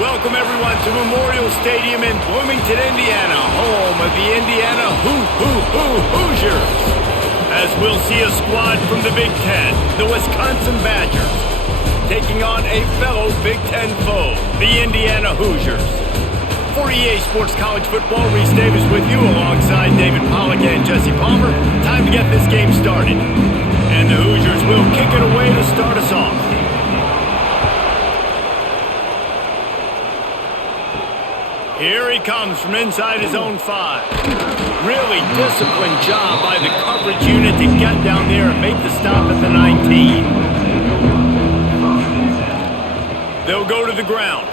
Welcome everyone to Memorial Stadium in Bloomington, Indiana, home of the Indiana Hoosiers. As we'll see a squad from the Big Ten, the Wisconsin Badgers, taking on a fellow Big Ten foe, the Indiana Hoosiers. For EA Sports College Football, Reese Davis with you alongside David Pollack and Jesse Palmer. Time to get this game started. And the Hoosiers will kick it away to start us off. Here he comes from inside his own 5. Really disciplined job by the coverage unit to get down there and make the stop at the 19. They'll go to the ground.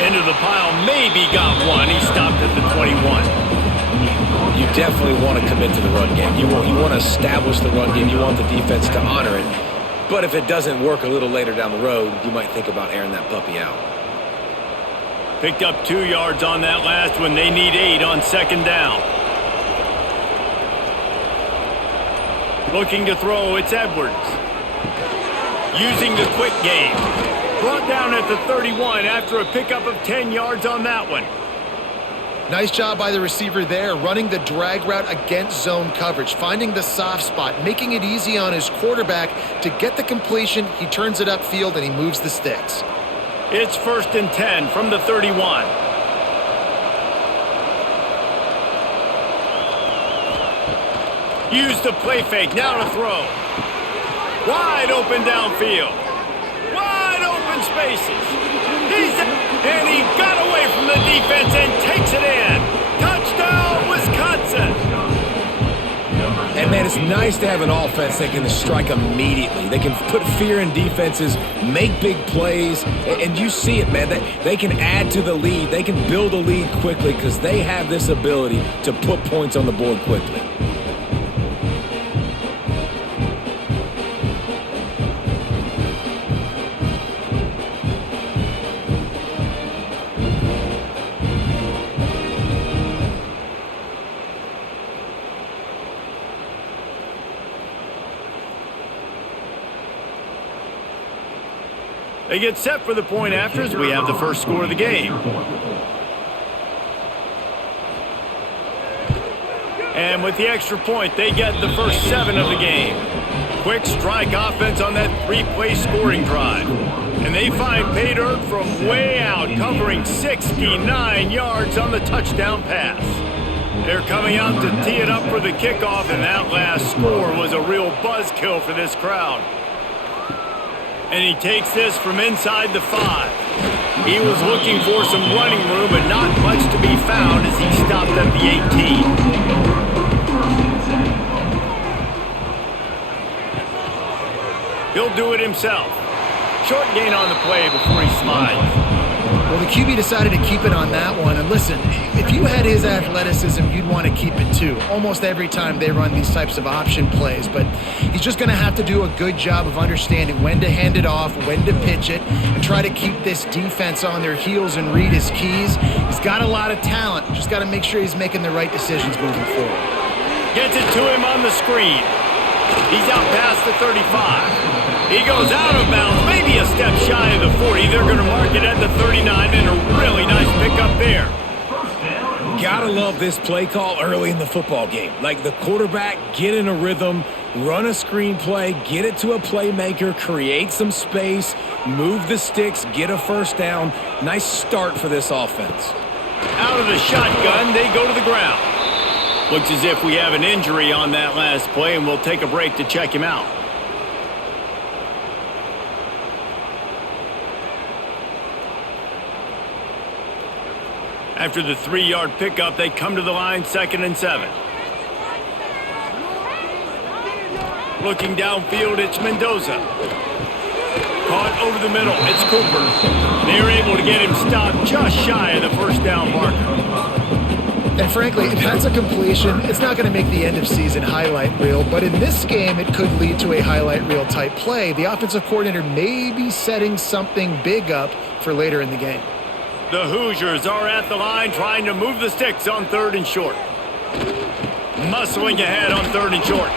Into the pile, maybe got one. He stopped at the 21. You definitely want to commit to the run game. You want to establish the run game. You want the defense to honor it. But if it doesn't work a little later down the road, you might think about airing that puppy out. Picked up 2 yards on that last one. They need 8 on second down. Looking to throw, it's Edwards. Using the quick game. Brought down at the 31 after a pickup of 10 yards on that one. Nice job by the receiver there, running the drag route against zone coverage, finding the soft spot, making it easy on his quarterback to get the completion. He turns it upfield and he moves the sticks. It's 1st and 10 from the 31. Use the play fake, now to throw. Wide open downfield. Wide open spaces. And he got away from the defense and takes it in. Touchdown, Wisconsin. And, man, it's nice to have an offense that can strike immediately. They can put fear in defenses, make big plays, and you see it, man. They can add to the lead. They can build a lead quickly because they have this ability to put points on the board quickly. They get set for the point after as we have the first score of the game. And with the extra point, they get the first 7 of the game. Quick strike offense on that 3-play scoring drive. And they find pay dirt from way out, covering 69 yards on the touchdown pass. They're coming out to tee it up for the kickoff, and that last score was a real buzzkill for this crowd. And he takes this from inside the 5. He was looking for some running room, but not much to be found as he stopped at the 18. He'll do it himself. Short gain on the play before he slides. Well, the QB decided to keep it on that one. And listen, if you had his athleticism, you'd want to keep it too. Almost every time they run these types of option plays. But he's just going to have to do a good job of understanding when to hand it off, when to pitch it, and try to keep this defense on their heels and read his keys. He's got a lot of talent. Just got to make sure he's making the right decisions moving forward. Gets it to him on the screen. He's out past the 35. He goes out of bounds, maybe a step shy of the 40. They're going to mark it at the 39, and a really nice pickup there. Gotta love this play call early in the football game. Like the quarterback, get in a rhythm, run a screen play, get it to a playmaker, create some space, move the sticks, get a first down. Nice start for this offense. Out of the shotgun, they go to the ground. Looks as if we have an injury on that last play, and we'll take a break to check him out. After the 3-yard pickup, they come to the line, 2nd and 7. Looking downfield, it's Mendoza. Caught over the middle, it's Cooper. They're able to get him stopped just shy of the first down marker. And frankly, if that's a completion, it's not going to make the end-of-season highlight reel. But in this game, it could lead to a highlight reel type play. The offensive coordinator may be setting something big up for later in the game. The Hoosiers are at the line trying to move the sticks on 3rd and short. Muscling ahead on 3rd and short.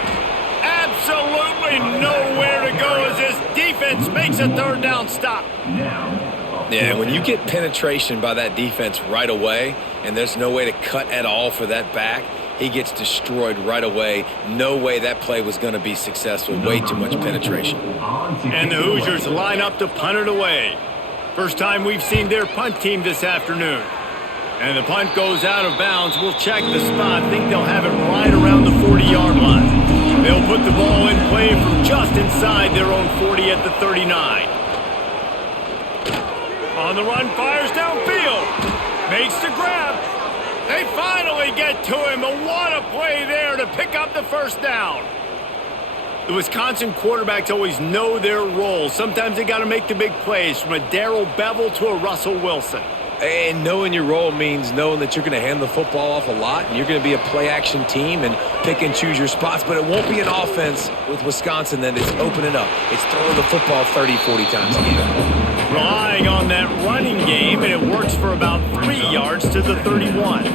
Absolutely nowhere to go as this defense makes a 3rd down stop. Yeah, when you get penetration by that defense right away, and there's no way to cut at all for that back, he gets destroyed right away. No way that play was going to be successful. Way too much penetration. And the Hoosiers line up to punt it away. First time we've seen their punt team this afternoon. And the punt goes out of bounds. We'll check the spot. Think they'll have it right around the 40-yard line. They'll put the ball in play from just inside their own 40 at the 39. On the run, fires downfield. Makes the grab. They finally get to him. And what a play there to pick up the first down. The Wisconsin quarterbacks always know their role. Sometimes they got to make the big plays, from a Darrell Bevel to a Russell Wilson. And knowing your role means knowing that you're going to hand the football off a lot, and you're going to be a play-action team and pick and choose your spots. But it won't be an offense with Wisconsin that is opening up. It's throwing the football 30, 40 times a game. Relying on that running game, and it works for about 3 yards to the 31.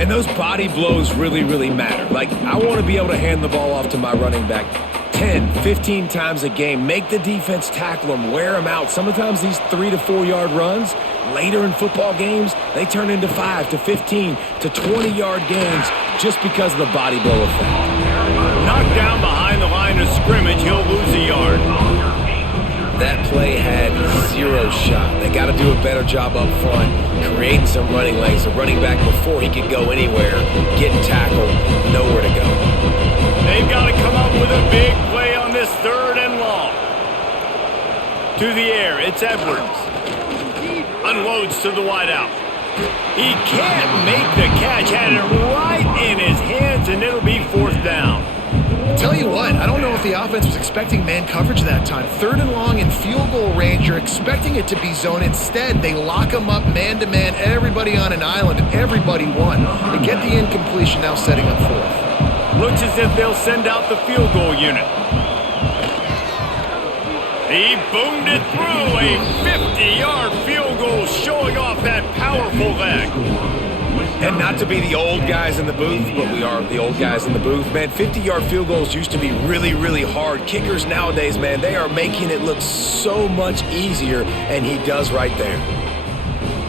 And those body blows really, really matter. Like, I want to be able to hand the ball off to my running back 10, 15 times a game. Make the defense tackle them, wear them out. Sometimes these 3 to 4 yard runs, later in football games, they turn into 5 to 15 to 20-yard gains just because of the body blow effect. Knocked down behind the line of scrimmage, he'll lose a yard. That play had 0 shot. They got to do a better job up front, creating some running lanes. The running back, before he could go anywhere, getting tackled, nowhere to go. They've got to come up with a big play on this 3rd and long. To the air, it's Edwards. Unloads to the wideout. He can't make the catch. Had it right in his hands, and it'll be 4th down. Tell you what, I don't know if the offense was expecting man coverage that time. 3rd and long in field goal range, you're expecting it to be zone. Instead, they lock them up man-to-man, everybody on an island, and everybody won. They get the incompletion, now setting up 4th. Looks as if they'll send out the field goal unit. He boomed it through, a 50-yard field goal, showing off that powerful leg. And not to be the old guys in the booth, but we are the old guys in the booth. Man, 50-yard field goals used to be really, really hard. Kickers nowadays, man, they are making it look so much easier, and he does right there.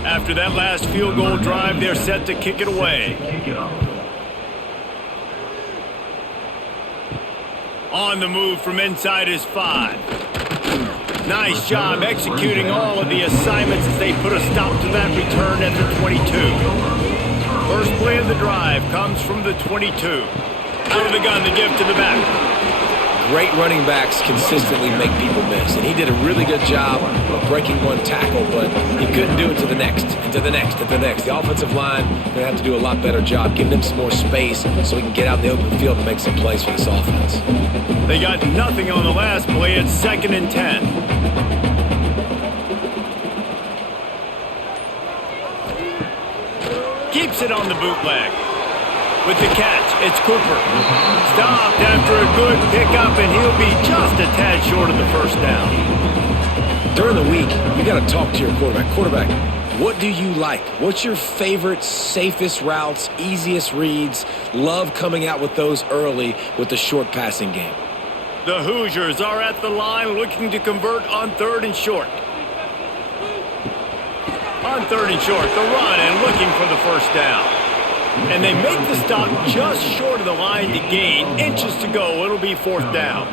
After that last field goal drive, they're set to kick it away. On the move from inside his 5. Nice job executing all of the assignments as they put a stop to that return at the 22. First play of the drive comes from the 22. Out of the gun, the give to the back. Great running backs consistently make people miss, and he did a really good job of breaking one tackle, but he couldn't do it to the next, and to the next, and to the next. The offensive line going to have to do a lot better job, giving him some more space so he can get out in the open field and make some plays for this offense. They got nothing on the last play. It's 2nd and 10. Keeps it on the bootleg. With the catch, it's Cooper. Stopped after a good pickup, and he'll be just a tad short of the 1st down. During the week, you got to talk to your quarterback. Quarterback, what do you like? What's your favorite, safest routes, easiest reads? Love coming out with those early with the short passing game. The Hoosiers are at the line looking to convert on 3rd and short. On 3rd and short, the run and looking for the 1st down. And they make the stop just short of the line to gain. Inches to go. It'll be 4th down.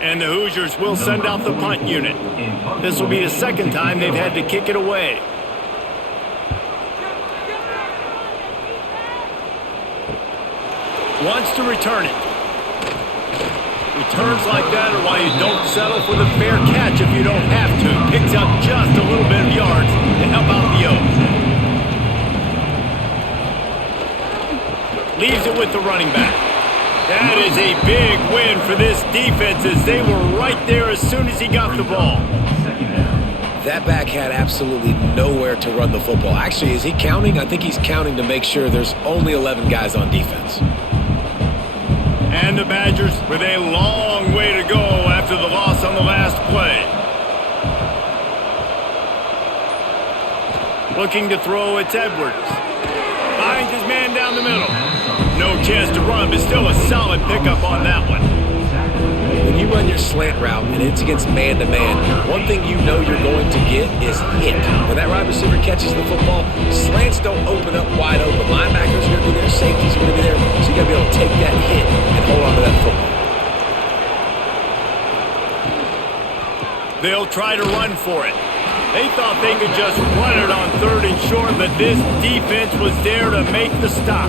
And the Hoosiers will send out the punt unit. This will be the 2nd time they've had to kick it away. Wants to return it. Returns like that are why you don't settle for the fair catch if you don't have to. Picks up just a little bit of yards to help out the Oaks. Leaves it with the running back. That is a big win for this defense as they were right there as soon as he got the ball. That back had absolutely nowhere to run the football. Actually, is he counting? I think he's counting to make sure there's only 11 guys on defense. And the Badgers with a long way to go after the loss on the last play. Looking to throw, it's Edwards. Finds his man down the middle. No chance to run, but still a solid pickup on that one. When you run your slant route and it's against man-to-man, one thing you know you're going to get is hit. When that wide receiver catches the football, slants don't open up wide open. Linebackers are going to be there, safeties are going to be there, so you got to be able to take that hit and hold on to that football. They'll try to run for it. They thought they could just run it on 3rd and short, but this defense was there to make the stop.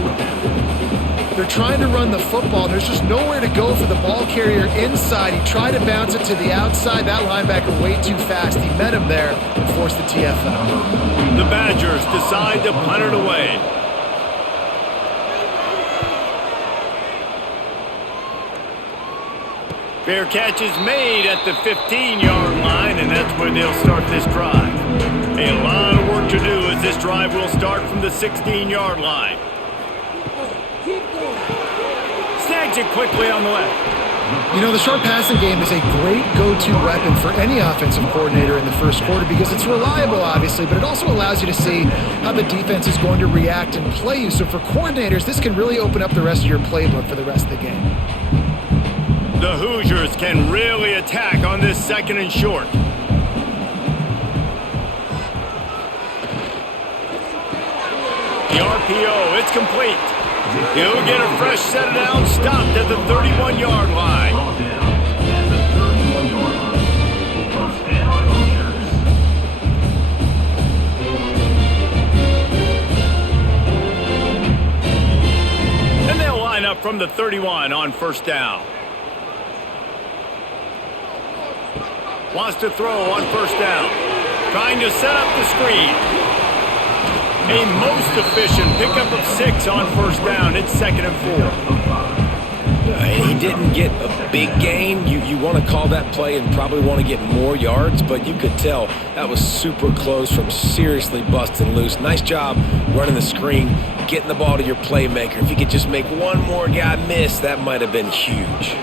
They're trying to run the football. There's just nowhere to go for the ball carrier inside. He tried to bounce it to the outside. That linebacker way too fast. He met him there and forced the TFL. The Badgers decide to punt it away. Fair catch is made at the 15-yard line, and that's where they'll start this drive. A lot of work to do as this drive will start from the 16-yard line. Snags it quickly on the left. You know, the short passing game is a great go-to weapon for any offensive coordinator in the first quarter because it's reliable, obviously, but it also allows you to see how the defense is going to react and play you. So for coordinators, this can really open up the rest of your playbook for the rest of the game. The Hoosiers can really attack on this 2nd and short. The RPO, it's complete. He'll get a fresh set of downs, stopped at the 31-yard line. And they'll line up from the 31 on 1st down. Wants to throw on 1st down. Trying to set up the screen. A most efficient pickup of 6 on 1st down. It's 2nd and 4. He didn't get a big gain. You want to call that play and probably want to get more yards, but you could tell that was super close from seriously busting loose. Nice job running the screen, getting the ball to your playmaker. If you could just make one more guy miss, that might have been huge.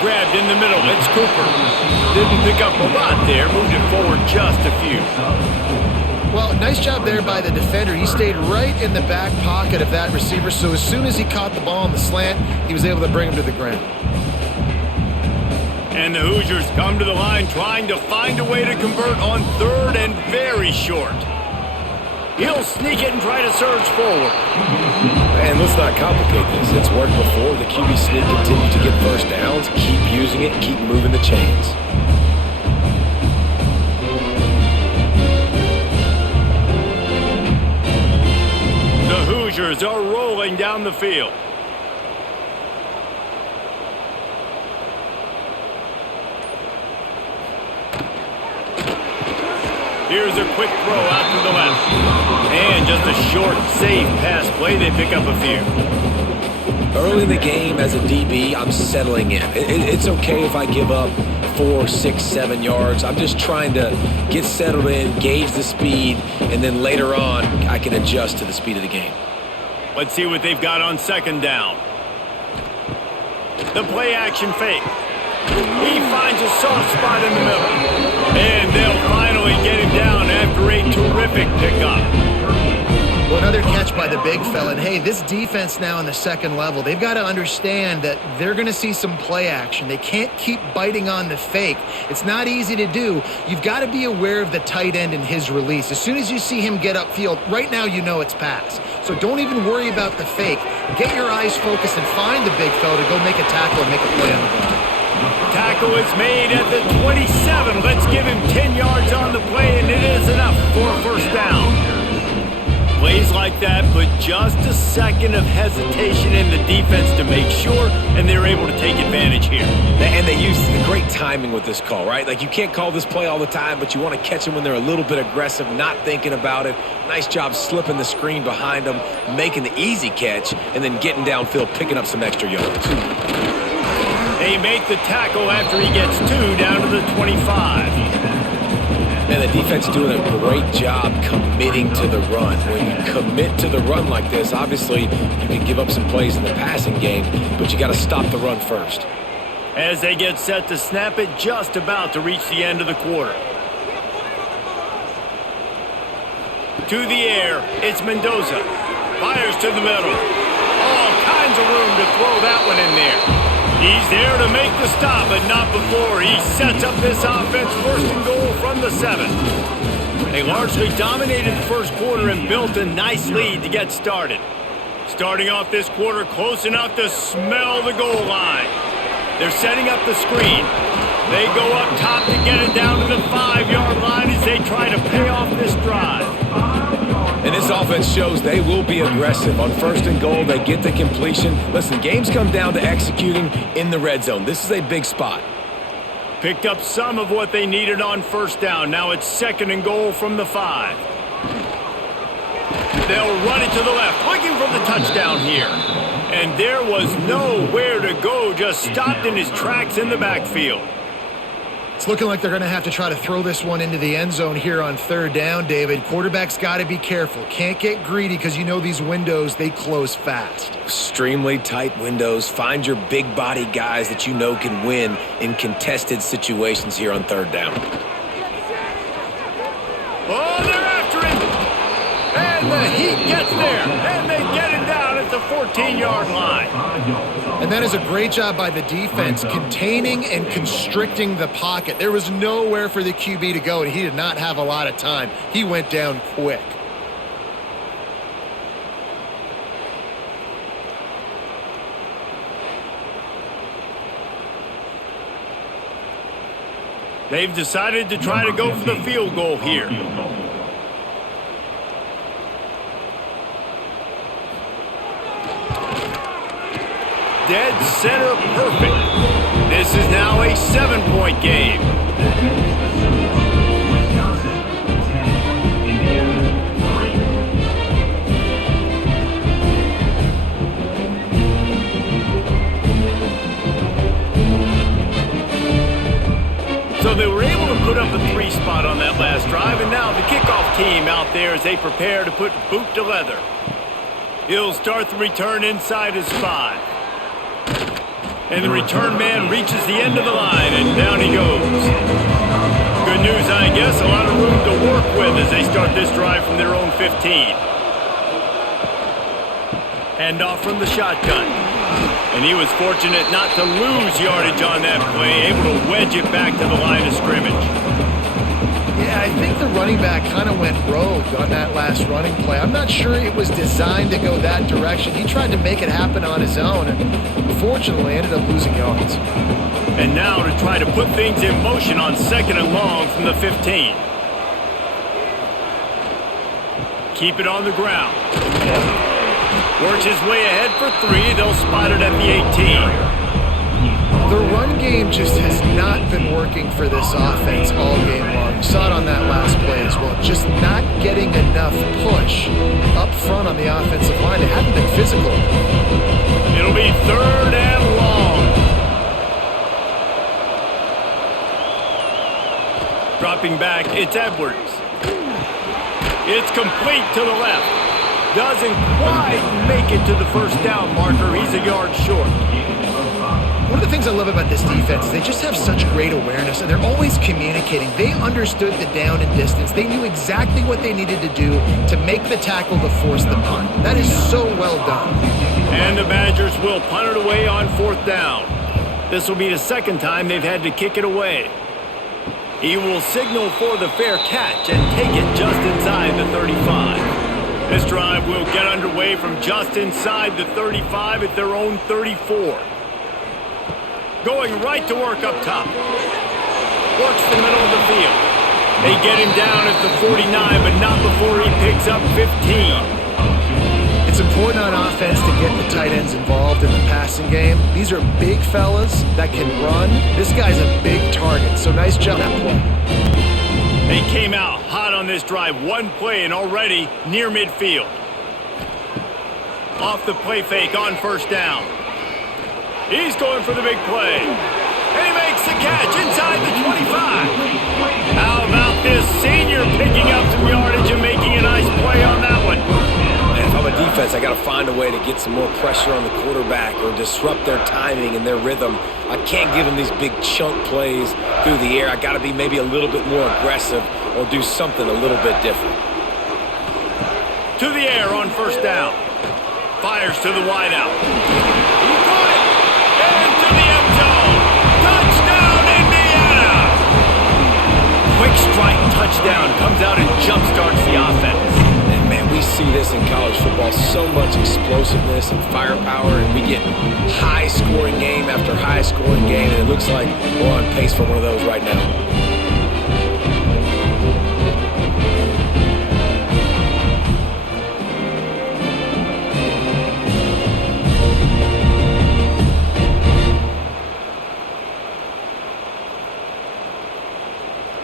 Grabbed in the middle, it's Cooper. Didn't pick up a lot there, moved it forward just a few. Well, nice job there by the defender. He stayed right in the back pocket of that receiver, so as soon as he caught the ball on the slant, he was able to bring him to the ground. And the Hoosiers come to the line trying to find a way to convert on 3rd and very short. He'll sneak it and try to surge forward. And let's not complicate this. It's worked before. The QB sneak continues to get 1st downs. Keep using it. Keep moving the chains. The Hoosiers are rolling down the field. Here's a quick throw out to the left. And just a short, safe pass play. They pick up a few. Early in the game as a DB, I'm settling in. It's okay if I give up 4, 6, 7 yards. I'm just trying to get settled in, gauge the speed, and then later on, I can adjust to the speed of the game. Let's see what they've got on 2nd down. The play action fake. He finds a soft spot in the middle. And they'll finally get him down after a terrific pickup. Well, another catch by the big fella. And hey, this defense now in the 2nd level, they've got to understand that they're going to see some play action. They can't keep biting on the fake. It's not easy to do. You've got to be aware of the tight end and his release. As soon as you see him get upfield, right now you know it's pass. So don't even worry about the fake. Get your eyes focused and find the big fella to go make a tackle and make a play on the ball. Tackle is made at the 27. Let's give him 10 yards on the play, and it is enough for a 1st down. Plays like that, but just a second of hesitation in the defense to make sure, and they're able to take advantage here. And they use the great timing with this call, right? Like, you can't call this play all the time, but you want to catch them when they're a little bit aggressive, not thinking about it. Nice job slipping the screen behind them, making the easy catch, and then getting downfield, picking up some extra yards. They make the tackle after he gets 2 down to the 25. And the defense doing a great job committing to the run. When you commit to the run like this, obviously you can give up some plays in the passing game, but you got to stop the run first. As they get set to snap it, just about to reach the end of the quarter. To the air, it's Mendoza. Fires to the middle. all kinds of room to throw that one in there. He's there to make the stop, but not before he sets up this offense first and goal from the 7. They largely dominated the first quarter and built a nice lead to get started. Starting off this quarter close enough to smell the goal line. They're setting up the screen. They go up top to get it down to the 5-yard line as they try to pay off this drive. And this offense shows they will be aggressive. On first and goal, they get the completion. Listen, games come down to executing in the red zone. This is a big spot. Picked up some of what they needed on first down. Now it's second and goal from the 5. They'll run it to the left, looking for the touchdown here. And there was nowhere to go, just stopped in his tracks in the backfield. It's looking like they're going to have to try to throw this one into the end zone here on third down, David. Quarterback's got to be careful. Can't get greedy because you know these windows, they close fast. Extremely tight windows. Find your big body guys that you know can win in contested situations here on third down. Oh, they're after him! And the Heat gets there, and they get him down at the 14-yard line. And that is a great job by the defense, containing and constricting the pocket. There was nowhere for the QB to go, and he did not have a lot of time. He went down quick. They've decided to try to go for the field goal here. Dead center perfect. This is now a 7-point game. So they were able to put up a 3 spot on that last drive, and now the kickoff team out there as they prepare to put boot to leather. He'll start the return inside his 5. And the return man reaches the end of the line, and down he goes. Good news, I guess, a lot of room to work with as they start this drive from their own 15. Handoff from the shotgun. And he was fortunate not to lose yardage on that play, able to wedge it back to the line of scrimmage. Yeah, I think the running back kind of went rogue on that last running play. I'm not sure it was designed to go that direction. He tried to make it happen on his own, and unfortunately ended up losing yards. And now to try to put things in motion on second and long from the 15. Keep it on the ground. Works his way ahead for 3. They'll spot it at the 18. The run game just has not been working for this offense all game long. You saw it on that last play as well. Just not getting enough push up front on the offensive line. They haven't been physical. It'll be third and long. Dropping back, it's Edwards. It's complete to the left. Doesn't quite make it to the first down marker. He's a yard short. One of the things I love about this defense is they just have such great awareness, and they're always communicating. They understood the down and distance. They knew exactly what they needed to do to make the tackle to force the punt. That is so well done. And the Badgers will punt it away on fourth down. This will be the second time they've had to kick it away. He will signal for the fair catch and take it just inside the 35. This drive will get underway from just inside the 35 at their own 34. Going right to work up top. Works the middle of the field. They get him down at the 49, but not before he picks up 15. It's important on offense to get the tight ends involved in the passing game. These are big fellas that can run. This guy's a big target, so nice job that play. They came out hot on this drive. One play and already near midfield. Off the play fake on first down. He's going for the big play. And he makes the catch inside the 25. How about this senior picking up some yardage and making a nice play on that one? And if I'm a defense, I got to find a way to get some more pressure on the quarterback or disrupt their timing and their rhythm. I can't give them these big chunk plays through the air. I got to be maybe a little bit more aggressive or do something a little bit different. To the air on first down. Fires to the wideout. He caught it! Into the end zone! Touchdown, Indiana! Quick strike touchdown comes out and jumpstarts the offense. And man, we see this in college football, so much explosiveness and firepower, and we get high-scoring game after high-scoring game, and it looks like we're on pace for one of those right now.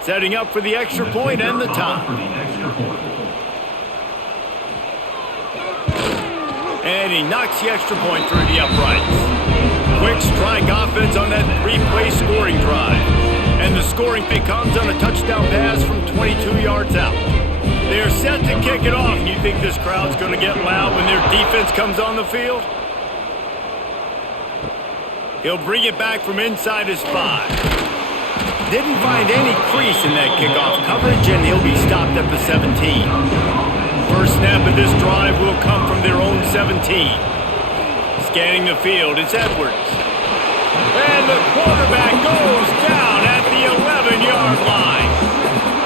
Setting up for the extra point and the tie. And he knocks the extra point through the uprights. Quick strike offense on that three-play scoring drive. And the scoring becomes on a touchdown pass from 22 yards out. They are set to kick it off. You think this crowd's going to get loud when their defense comes on the field? He'll bring it back from inside his 5. Didn't find any crease in that kickoff coverage, and he'll be stopped at the 17. First snap of this drive will come from their own 17. Scanning the field, it's Edwards. And the quarterback goes down at the 11-yard line.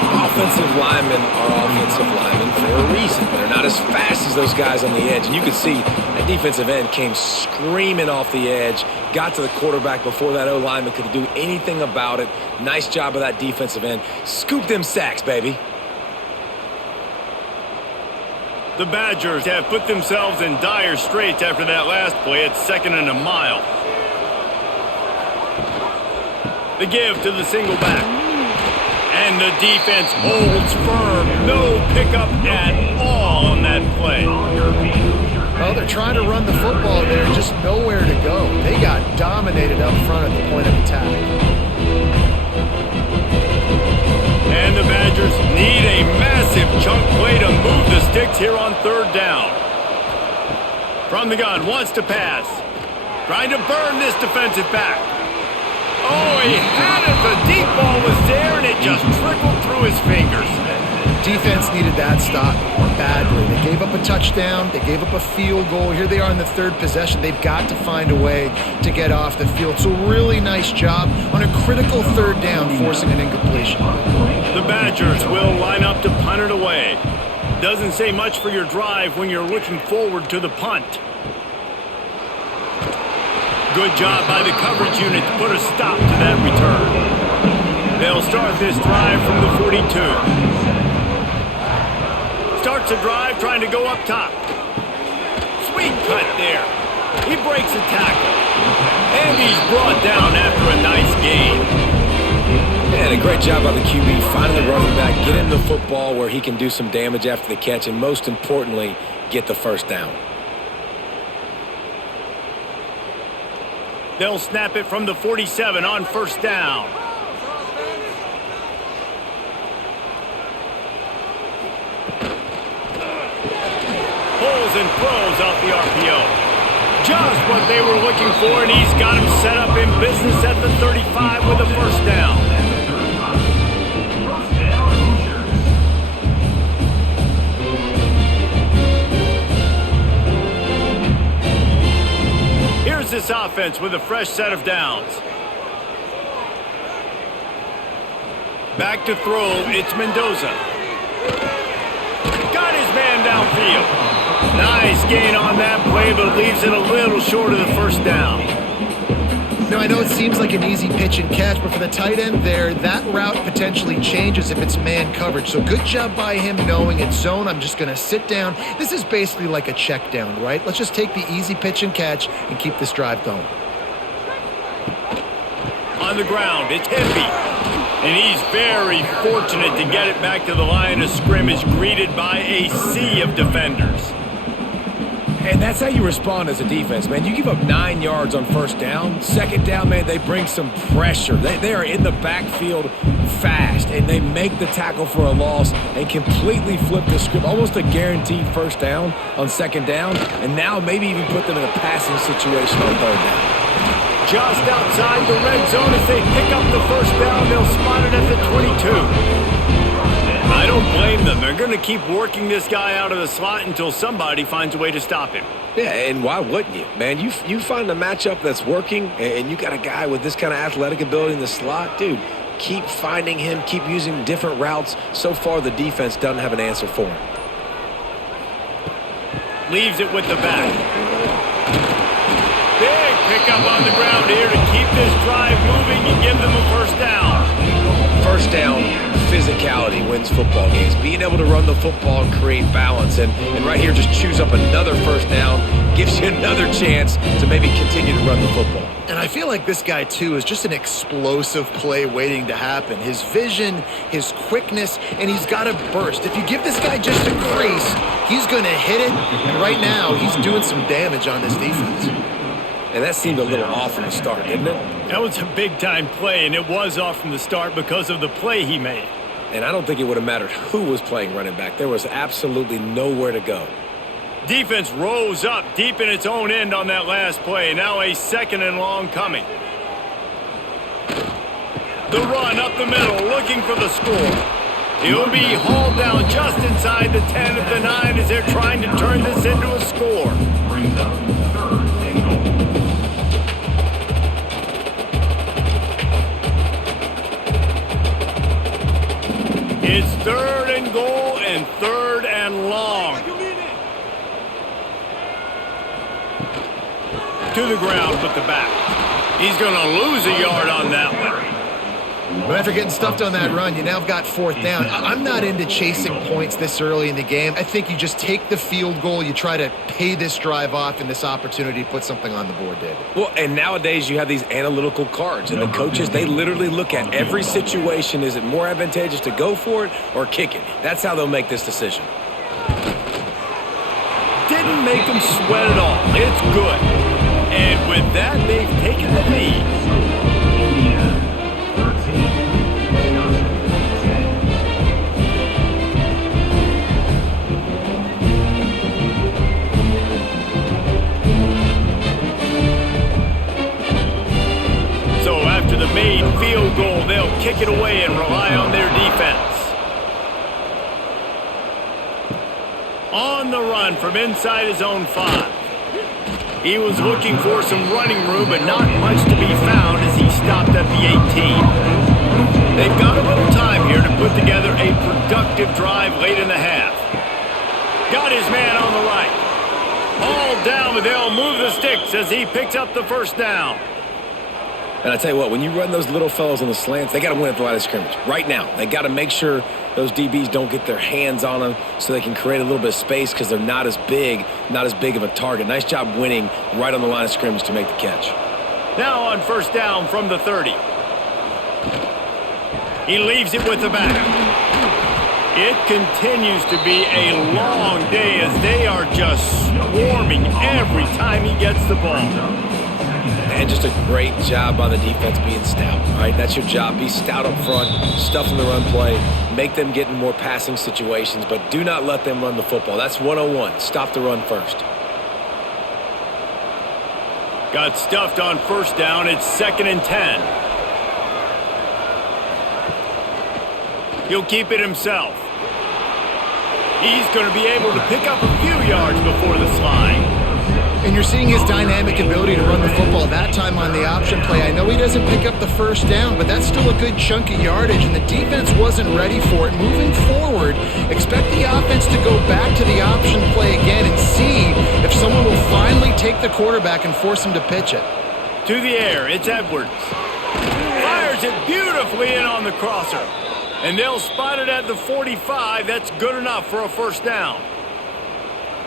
Offensive linemen are offensive linemen for a reason. They're not as fast as those guys on the edge. And you could see that defensive end came screaming off the edge, got to the quarterback before that O-lineman could do anything about it. Nice job of that defensive end. Scoop them sacks, baby. The Badgers have put themselves in dire straits after that last play at 2nd and a mile. The give to the single back. And the defense holds firm. No pickup at all on that play. Well, they're trying to run the football there, just nowhere to go. They got dominated up front at the point of attack. And the Badgers need a massive chunk play to move the sticks here on 3rd down. From the gun, wants to pass. Trying to burn this defensive back. Oh, he had it. The deep ball was there, and it just trickled through his fingers. Defense needed that stop badly. They gave up a touchdown. They gave up a field goal. Here they are in the 3rd possession. They've got to find a way to get off the field. So really nice job on a critical 3rd down, forcing an incompletion. The Badgers will line up to punt it away. Doesn't say much for your drive when you're looking forward to the punt. Good job by the coverage unit to put a stop to that return. They'll start this drive from the 42. Starts a drive trying to go up top. Sweet cut there. He breaks a tackle. And he's brought down after a nice gain. And a great job by the QB finding the running back, get him the football where he can do some damage after the catch, and most importantly, get the first down. They'll snap it from the 47 on 1st down. Pulls and throws off the RPO. Just what they were looking for, and he's got him set up in business at the 35 with a 1st down. Here's this offense with a fresh set of downs. Back to throw, it's Mendoza. Got his man downfield. Nice gain on that play, but leaves it a little short of the 1st down. Now, I know it seems like an easy pitch and catch, but for the tight end there, that route potentially changes if it's man coverage. So good job by him knowing it's zone. I'm just going to sit down. This is basically like a check down, right? Let's just take the easy pitch and catch and keep this drive going. On the ground, it's Hemby. And he's very fortunate to get it back to the line of scrimmage, greeted by a sea of defenders. And that's how you respond as a defense, man. You give up 9 yards on 1st down. 2nd down, man, they bring some pressure. They are in the backfield fast, and they make the tackle for a loss and completely flip the script. Almost a guaranteed 1st down on 2nd down, and now maybe even put them in a passing situation on 3rd down. Just outside the red zone as they pick up the 1st down. They'll spot it at the 22. I don't blame them. They're going to keep working this guy out of the slot until somebody finds a way to stop him. Yeah, and why wouldn't you? Man, you find a matchup that's working, and you got a guy with this kind of athletic ability in the slot, dude, keep finding him, keep using different routes. So far, the defense doesn't have an answer for him. Leaves it with the back. Big pickup on the ground here to keep this drive moving and give them a first down. First down, physicality wins football games. Being able to run the football and create balance. And right here, just choose up another first down, gives you another chance to maybe continue to run the football. And I feel like this guy, too, is just an explosive play waiting to happen. His vision, his quickness, and he's got a burst. If you give this guy just a crease, he's going to hit it. And right now, he's doing some damage on this defense. And that seemed a little off from the start, didn't it? That was a big-time play, and it was off from the start because of the play he made. And I don't think it would have mattered who was playing running back. There was absolutely nowhere to go. Defense rose up deep in its own end on that last play. Now a 2nd and long coming. The run up the middle, looking for the score. He'll be hauled down just inside the 10 at the 9 as they're trying to turn this into a score. It's 3rd and goal and 3rd and long. To the ground with the back. He's going to lose a yard on that one. But after getting stuffed on that run, you now have got 4th down. I'm not into chasing points this early in the game. I think you just take the field goal. You try to pay this drive off and this opportunity to put something on the board, David. Well, and nowadays you have these analytical cards, and the coaches, they literally look at every situation. Is it more advantageous to go for it or kick it? That's how they'll make this decision. Didn't make them sweat at all. It's good. And with that, they've taken the lead. So after the made field goal, they'll kick it away and rely on their defense. On the run from inside his own 5. He was looking for some running room, but not much to be found as he stopped at the 18. They've got a little time here to put together a productive drive late in the half. Got his man on the right. All down, but they'll move the sticks as he picks up the first down. And I tell you what, when you run those little fellows on the slants, they got to win at the line of scrimmage. Right now, they got to make sure those DBs don't get their hands on them so they can create a little bit of space because they're not as big of a target. Nice job winning right on the line of scrimmage to make the catch. Now on first down from the 30. He leaves it with the back. It continues to be a long day as they are just swarming every time he gets the ball. And just a great job by the defense being stout, all right? That's your job. Be stout up front, stuff in the run play, make them get in more passing situations, but do not let them run the football. That's 101. Stop the run first. Got stuffed on first down. It's 2nd and 10. He'll keep it himself. He's going to be able to pick up a few yards before the slide. And you're seeing his dynamic ability to run the football that time on the option play. I know he doesn't pick up the first down, but that's still a good chunk of yardage, and the defense wasn't ready for it. Moving forward, expect the offense to go back to the option play again and see if someone will finally take the quarterback and force him to pitch it. To the air, it's Edwards. Fires it beautifully in on the crosser. And they'll spot it at the 45. That's good enough for a first down.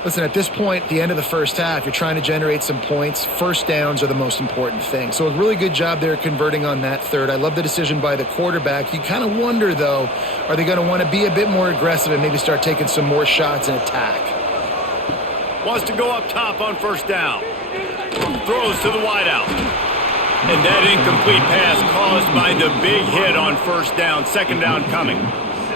Listen, at this point, the end of the first half, you're trying to generate some points. First downs are the most important thing. So a really good job there converting on that third. I love the decision by the quarterback. You kind of wonder, though, are they going to want to be a bit more aggressive and maybe start taking some more shots and attack? Wants to go up top on first down. Throws to the wideout. And that incomplete pass caused by the big hit on first down. 2nd down coming.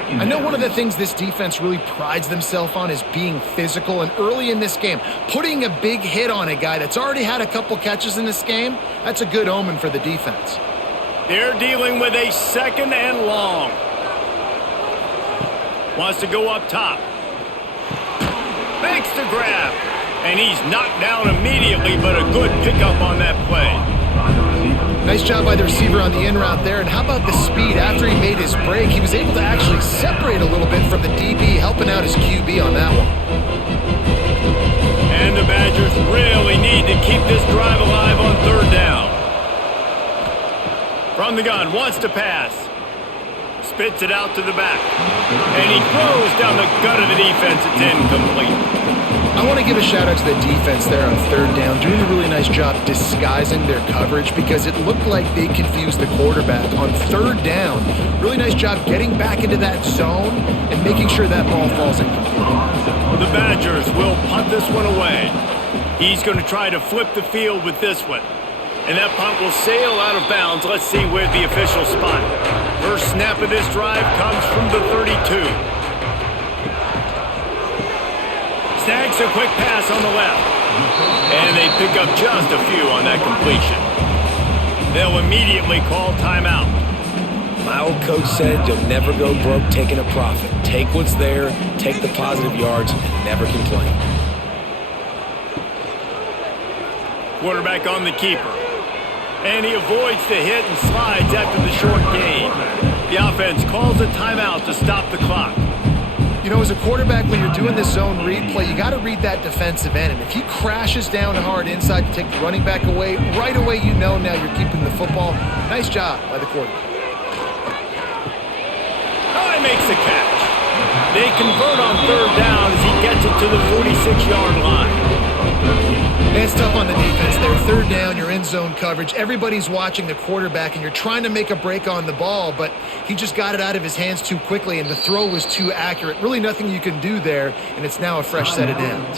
I know one of the things this defense really prides themselves on is being physical, and early in this game, putting a big hit on a guy that's already had a couple catches in this game, that's a good omen for the defense. They're dealing with a 2nd and long. Wants to go up top. Makes the grab. And he's knocked down immediately, but a good pickup on that play. Nice job by the receiver on the in route there. And how about the speed? After he made his break, he was able to actually separate a little bit from the DB, helping out his QB on that one. And the Badgers really need to keep this drive alive on third down. From the gun, wants to pass. Spits it out to the back. And he throws down the gut of the defense. It's incomplete. I want to give a shout out to the defense there on third down, doing a really nice job disguising their coverage because it looked like they confused the quarterback on third down. Really nice job getting back into that zone and making sure that ball falls incomplete. The Badgers will punt this one away. He's going to try to flip the field with this one. And that punt will sail out of bounds. Let's see where the officials spot it. First snap of this drive comes from the 32. Snags a quick pass on the left. And they pick up just a few on that completion. They'll immediately call timeout. My old coach said you'll never go broke taking a profit. Take what's there, take the positive yards, and never complain. Quarterback on the keeper. And he avoids the hit and slides after the short gain. The offense calls a timeout to stop the clock. You know, as a quarterback, when you're doing this zone read play, you got to read that defensive end. And if he crashes down hard inside to take the running back away, right away you know now you're keeping the football. Nice job by the quarterback. Oh, he makes the catch. They convert on third down as he gets it to the 46-yard line. It's tough on the defense there. Third down, you're in zone coverage. Everybody's watching the quarterback, and you're trying to make a break on the ball, but he just got it out of his hands too quickly, and the throw was too accurate. Really nothing you can do there, and it's now a fresh set of downs.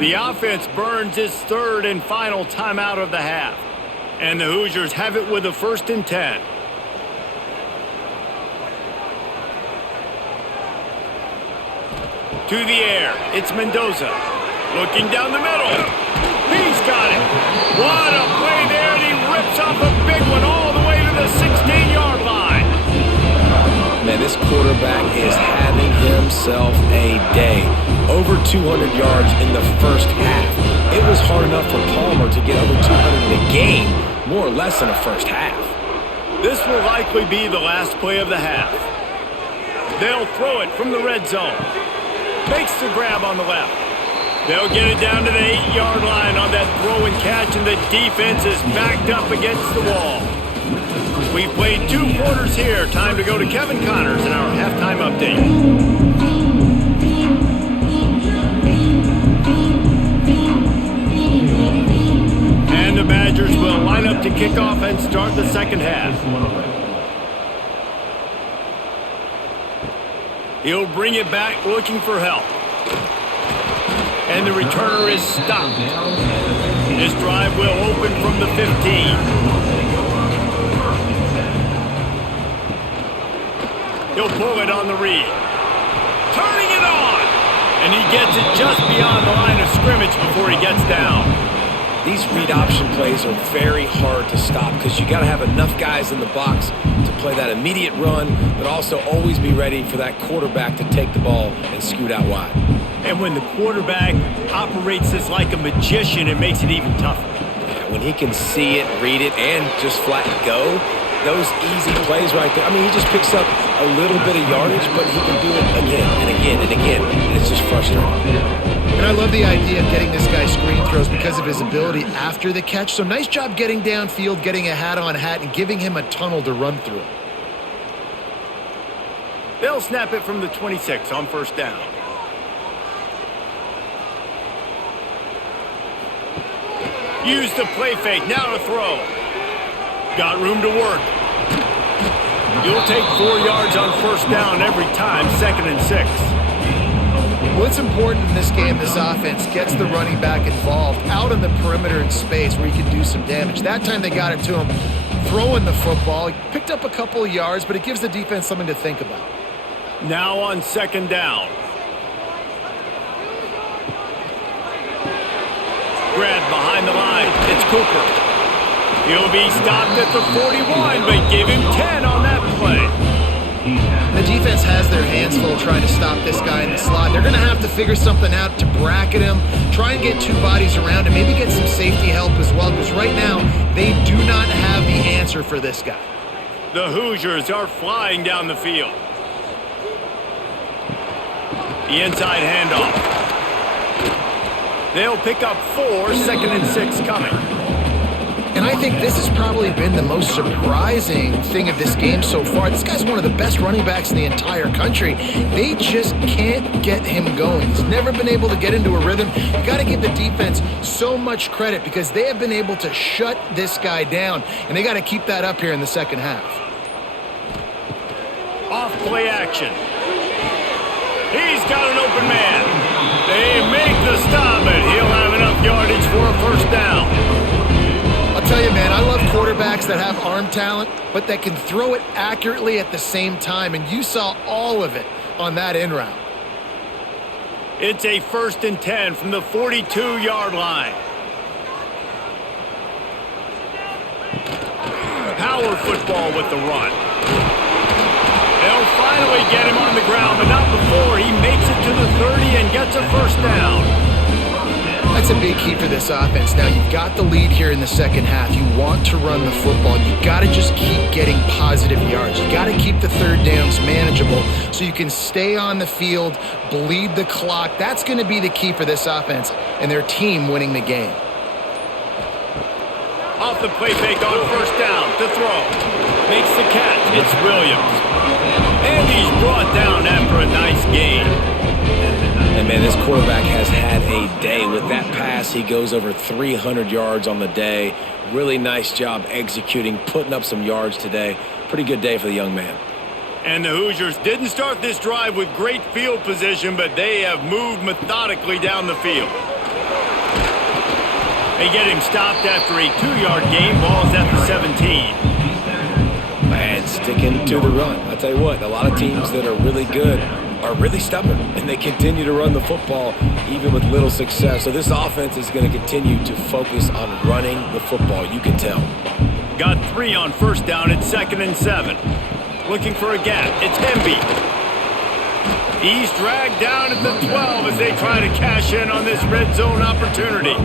The offense burns its third and final timeout of the half, and the Hoosiers have it with a 1st and 10. To the air, it's Mendoza. Looking down the middle. He's got it. What a play there, and he rips off a big one all the way to the 16-yard line. Man, this quarterback is having himself a day. Over 200 yards in the first half. It was hard enough for Palmer to get over 200 in a game, more or less in the first half. This will likely be the last play of the half. They'll throw it from the red zone. Makes the grab on the left. They'll get it down to the 8-yard line on that throw and catch, and the defense is backed up against the wall. We've played 2 quarters here. Time to go to Kevin Connors in our halftime update. And the Badgers will line up to kick off and start the second half. He'll bring it back looking for help. And the returner is stopped. This drive will open from the 15. He'll pull it on the read. Turning it on! And he gets it just beyond the line of scrimmage before he gets down. These read option plays are very hard to stop because you got to have enough guys in the box to play that immediate run, but also always be ready for that quarterback to take the ball and scoot out wide. And when the quarterback operates this like a magician, it makes it even tougher. Yeah, when he can see it, read it, and just flat go, those easy plays right there. I mean, he just picks up a little bit of yardage, but he can do it again and again and again, and it's just frustrating. And I love the idea of getting this guy screen throws because of his ability after the catch. So nice job getting downfield, getting a hat-on-hat, and giving him a tunnel to run through. They'll snap it from the 26 on first down. Use the play fake, now to throw. Got room to work. You'll take 4 yards on first down every time, 2nd and 6. Well, it's important in this game, this offense gets the running back involved out on the perimeter in space where he can do some damage. That time they got it to him throwing the football. He picked up a couple of yards, but it gives the defense something to think about. Now on 2nd down. Grab behind the line. It's Cooper. He'll be stopped at the 41, but give him 10 on that play. The defense has their hands full trying to stop this guy in the slot. They're going to have to figure something out to bracket him, try and get two bodies around him, maybe get some safety help as well, because right now they do not have the answer for this guy. The Hoosiers are flying down the field. The inside handoff. They'll pick up 4, 2nd and 6 coming. And I think this has probably been the most surprising thing of this game so far. This guy's one of the best running backs in the entire country. They just can't get him going. He's never been able to get into a rhythm. You got to give the defense so much credit because they have been able to shut this guy down, and they got to keep that up here in the second half. Off play action. He's got an open man. They make the stop, and he'll have enough yardage for a first down. I'll tell you, man, I love quarterbacks that have arm talent, but that can throw it accurately at the same time, and you saw all of it on that in route. It's a 1st and 10 from the 42-yard line. Power football with the run. They'll finally get him on the ground, but not before he makes it to the 30 and gets a first down. That's a big key for this offense. Now, you've got the lead here in the second half. You want to run the football. You've got to just keep getting positive yards. You've got to keep the third downs manageable so you can stay on the field, bleed the clock. That's going to be the key for this offense and their team winning the game. Off the play fake on first down to throw. Makes the catch. It's Williams. And he's brought down after a nice gain. And, man, this quarterback has had a day. With that pass, he goes over 300 yards on the day. Really nice job executing, putting up some yards today. Pretty good day for the young man. And the Hoosiers didn't start this drive with great field position, but they have moved methodically down the field. They get him stopped after a 2-yard gain. Ball's at the 17. And sticking to the run. I'll tell you what, a lot of teams that are really good are really stubborn, and they continue to run the football even with little success. So this offense is going to continue to focus on running the football. You can tell. Got 3 on first down. It's 2nd and 7. Looking for a gap. It's Emby. He's dragged down at the 12 as they try to cash in on this red zone opportunity.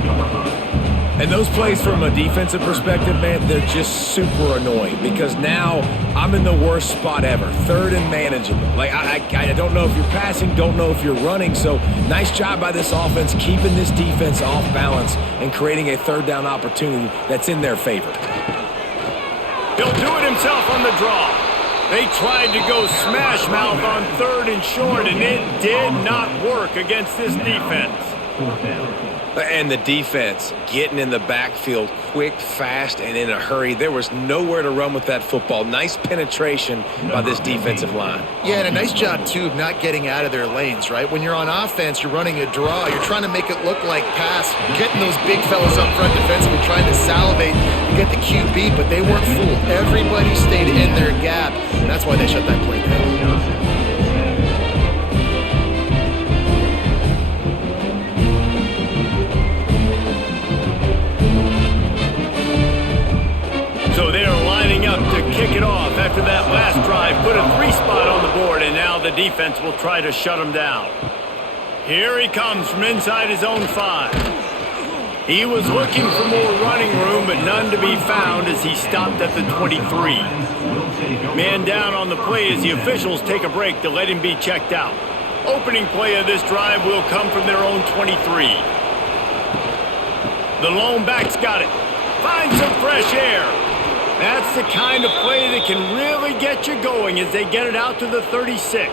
And those plays from a defensive perspective, man, they're just super annoying because now I'm in the worst spot ever. 3rd and manageable. Like, I don't know if you're passing, don't know if you're running. So nice job by this offense keeping this defense off balance and creating a 3rd down opportunity that's in their favor. He'll do it himself on the draw. They tried to go smash mouth on 3rd and short, and it did not work against this defense. And the defense getting in the backfield quick, fast, and in a hurry. There was nowhere to run with that football. Nice penetration by this defensive line. Yeah, and a nice job, too, of not getting out of their lanes, right? When you're on offense, you're running a draw. You're trying to make it look like pass. You're getting those big fellas up front defensively, trying to salivate and get the QB, but they weren't fooled. Everybody stayed in their gap, and that's why they shut that play down. So they're lining up to kick it off after that last drive. Put a 3 spot on the board, and now the defense will try to shut him down. Here he comes from inside his own 5. He was looking for more running room, but none to be found as he stopped at the 23. Man down on the play as the officials take a break to let him be checked out. Opening play of this drive will come from their own 23. The lone back's got it. Find some fresh air. That's the kind of play that can really get you going as they get it out to the 36.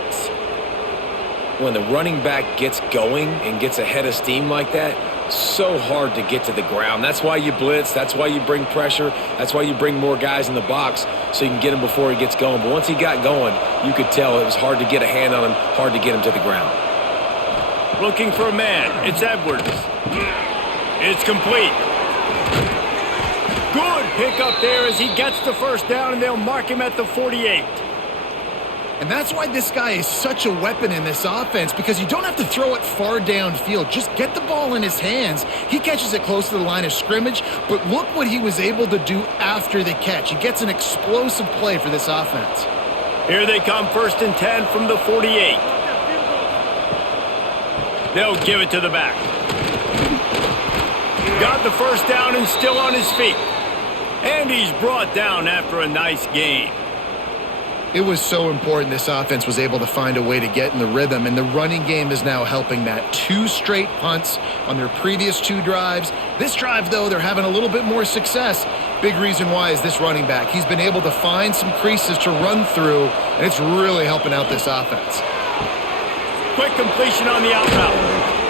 When the running back gets going and gets ahead of steam like that, so hard to get to the ground. That's why you blitz. That's why you bring pressure. That's why you bring more guys in the box so you can get him before he gets going. But once he got going, you could tell it was hard to get a hand on him, hard to get him to the ground. Looking for a man. It's Edwards. It's complete. Good pick up there as he gets the first down, and they'll mark him at the 48. And that's why this guy is such a weapon in this offense, because you don't have to throw it far downfield. Just get the ball in his hands. He catches it close to the line of scrimmage, but look what he was able to do after the catch. He gets an explosive play for this offense. Here they come, 1st and 10 from the 48. They'll give it to the back. Got the first down and still on his feet. And he's brought down after a nice gain. It was so important this offense was able to find a way to get in the rhythm, and the running game is now helping that. 2 straight punts on their previous 2 drives. This drive, though, they're having a little bit more success. Big reason why is this running back. He's been able to find some creases to run through, and it's really helping out this offense. Quick completion on the out route.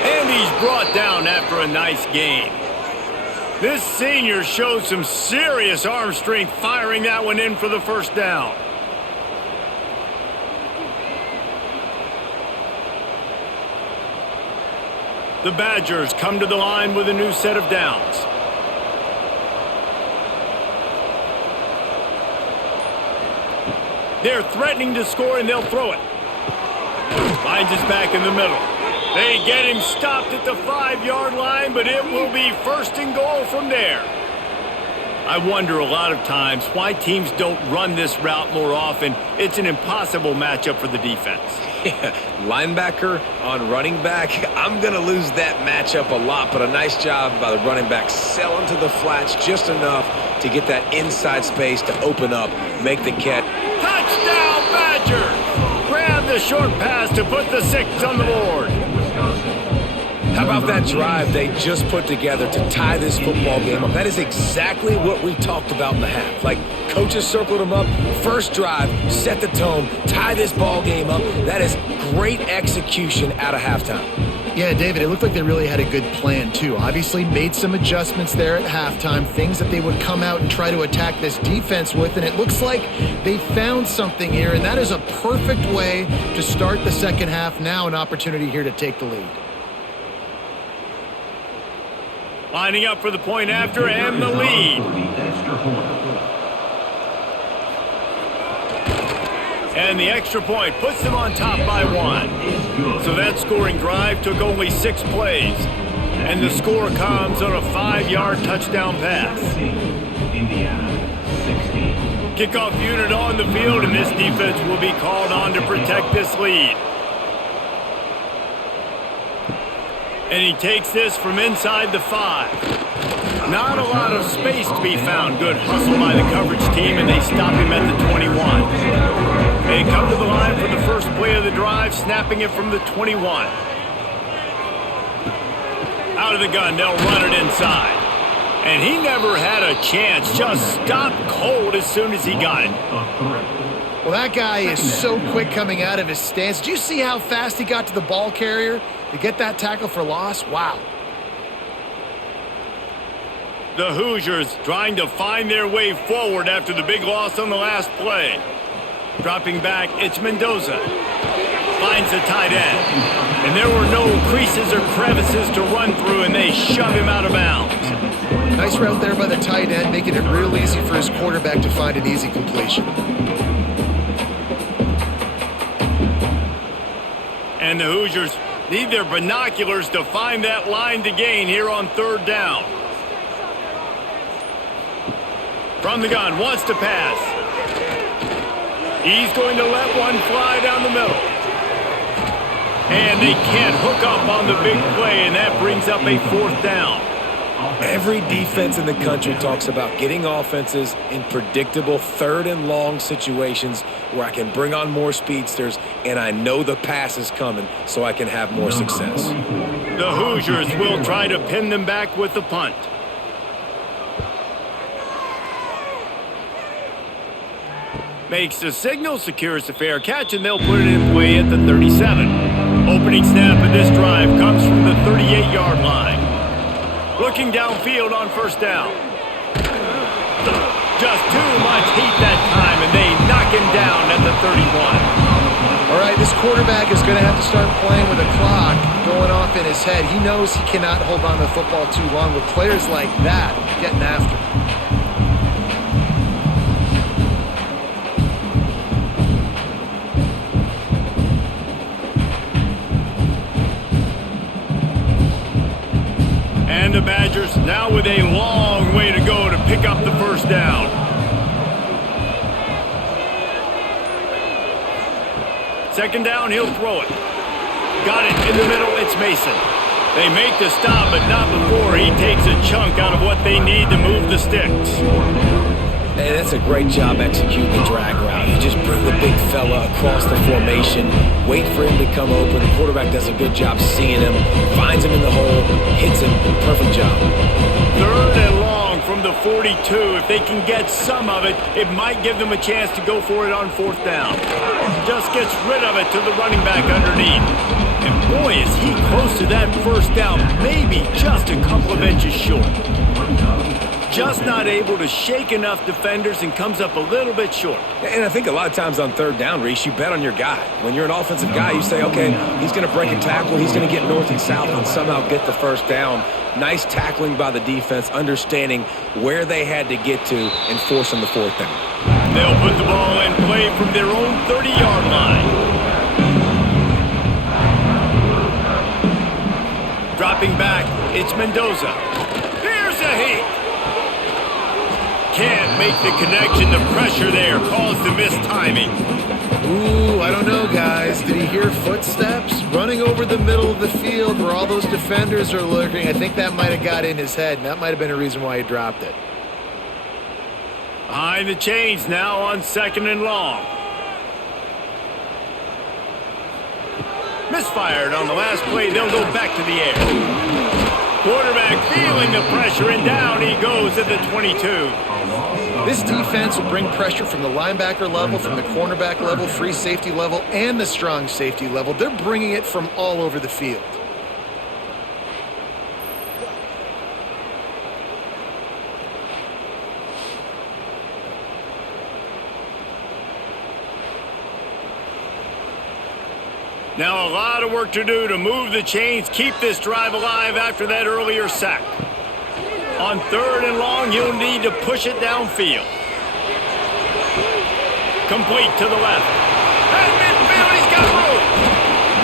And he's brought down after a nice gain. This senior showed some serious arm strength firing that one in for the first down. The Badgers come to the line with a new set of downs. They're threatening to score, and they'll throw it. Finds his back in the middle. They get him stopped at the 5-yard line, but it will be 1st and goal from there. I wonder a lot of times why teams don't run this route more often. It's an impossible matchup for the defense. Yeah, linebacker on running back. I'm going to lose that matchup a lot, but a nice job by the running back selling to the flats just enough to get that inside space to open up, make the catch. Touchdown, Badgers! Grab the short pass to put the 6 on the board. How about that drive they just put together to tie this football game up? That is exactly what we talked about in the half. Like, coaches circled them up. First drive, set the tone, tie this ball game up. That is great execution out of halftime. Yeah, David, it looked like they really had a good plan, too. Obviously made some adjustments there at halftime, things that they would come out and try to attack this defense with, and it looks like they found something here, and that is a perfect way to start the second half. Now an opportunity here to take the lead. Lining up for the point after and the lead. And the extra point puts them on top by 1. So that scoring drive took only 6 plays. And the score comes on a 5-yard touchdown pass. Kickoff unit on the field, and this defense will be called on to protect this lead. And he takes this from inside the 5. Not a lot of space to be found. Good hustle by the coverage team, and they stop him at the 21. They come to the line for the first play of the drive, snapping it from the 21. Out of the gun, they'll run it inside. And he never had a chance, just stopped cold as soon as he got it. Well, that guy is so quick coming out of his stance. Did you see how fast he got to the ball carrier to get that tackle for loss? Wow. The Hoosiers trying to find their way forward after the big loss on the last play. Dropping back, it's Mendoza. Finds the tight end. And there were no creases or crevices to run through, and they shove him out of bounds. Nice route there by the tight end, making it real easy for his quarterback to find an easy completion. And the Hoosiers need their binoculars to find that line to gain here on 3rd down. From the gun, wants to pass. He's going to let one fly down the middle. And they can't hook up on the big play, and that brings up a 4th down. Every defense in the country talks about getting offenses in predictable 3rd and long situations where I can bring on more speedsters and I know the pass is coming so I can have more success. The Hoosiers will try to pin them back with the punt. Makes the signal, secures the fair catch, and they'll put it in play at the 37. Opening snap of this drive comes from the 38-yard line. Looking downfield on 1st down. Just too much heat that time, and they knock him down at the 31. All right, this quarterback is going to have to start playing with a clock going off in his head. He knows he cannot hold on to the football too long with players like that getting after him. And the Badgers now with a long way to go to pick up the 1st down. Second down, he'll throw it. Got it in the middle, it's Mason. They make the stop, but not before he takes a chunk out of what they need to move the sticks. Hey, that's a great job executing the drag route. You just bring the big fella across the formation, wait for him to come open. The quarterback does a good job seeing him, finds him in the hole, hits him. Perfect job. Third and long from the 42. If they can get some of it, it might give them a chance to go for it on fourth down. Just gets rid of it to the running back underneath. And boy, is he close to that first down, maybe just a couple of inches short. Just not able to shake enough defenders and comes up a little bit short. And I think a lot of times on third down, Reese, you bet on your guy. When you're an offensive guy, you say, okay, he's going to break a tackle, he's going to get north and south and somehow get the first down. Nice tackling by the defense, understanding where they had to get to and forcing the fourth down. They'll put the ball in play from their own 30-yard line. Dropping back, it's Mendoza. Here's a heat. Can't make the connection. The pressure there caused the mistiming. Ooh, I don't know, guys. Did he hear footsteps running over the middle of the field where all those defenders are lurking? I think that might have got in his head, and that might have been a reason why he dropped it. Behind the chains now on second and long. Misfired on the last play. They'll go back to the air. Quarterback feeling the pressure, and down he goes at the 22. This defense will bring pressure from the linebacker level, from the cornerback level, free safety level, and the strong safety level. They're bringing it from all over the field. Now a lot of work to do to move the chains, keep this drive alive after that earlier sack. On third and long, you'll need to push it downfield. Complete to the left. At midfield, he's got room.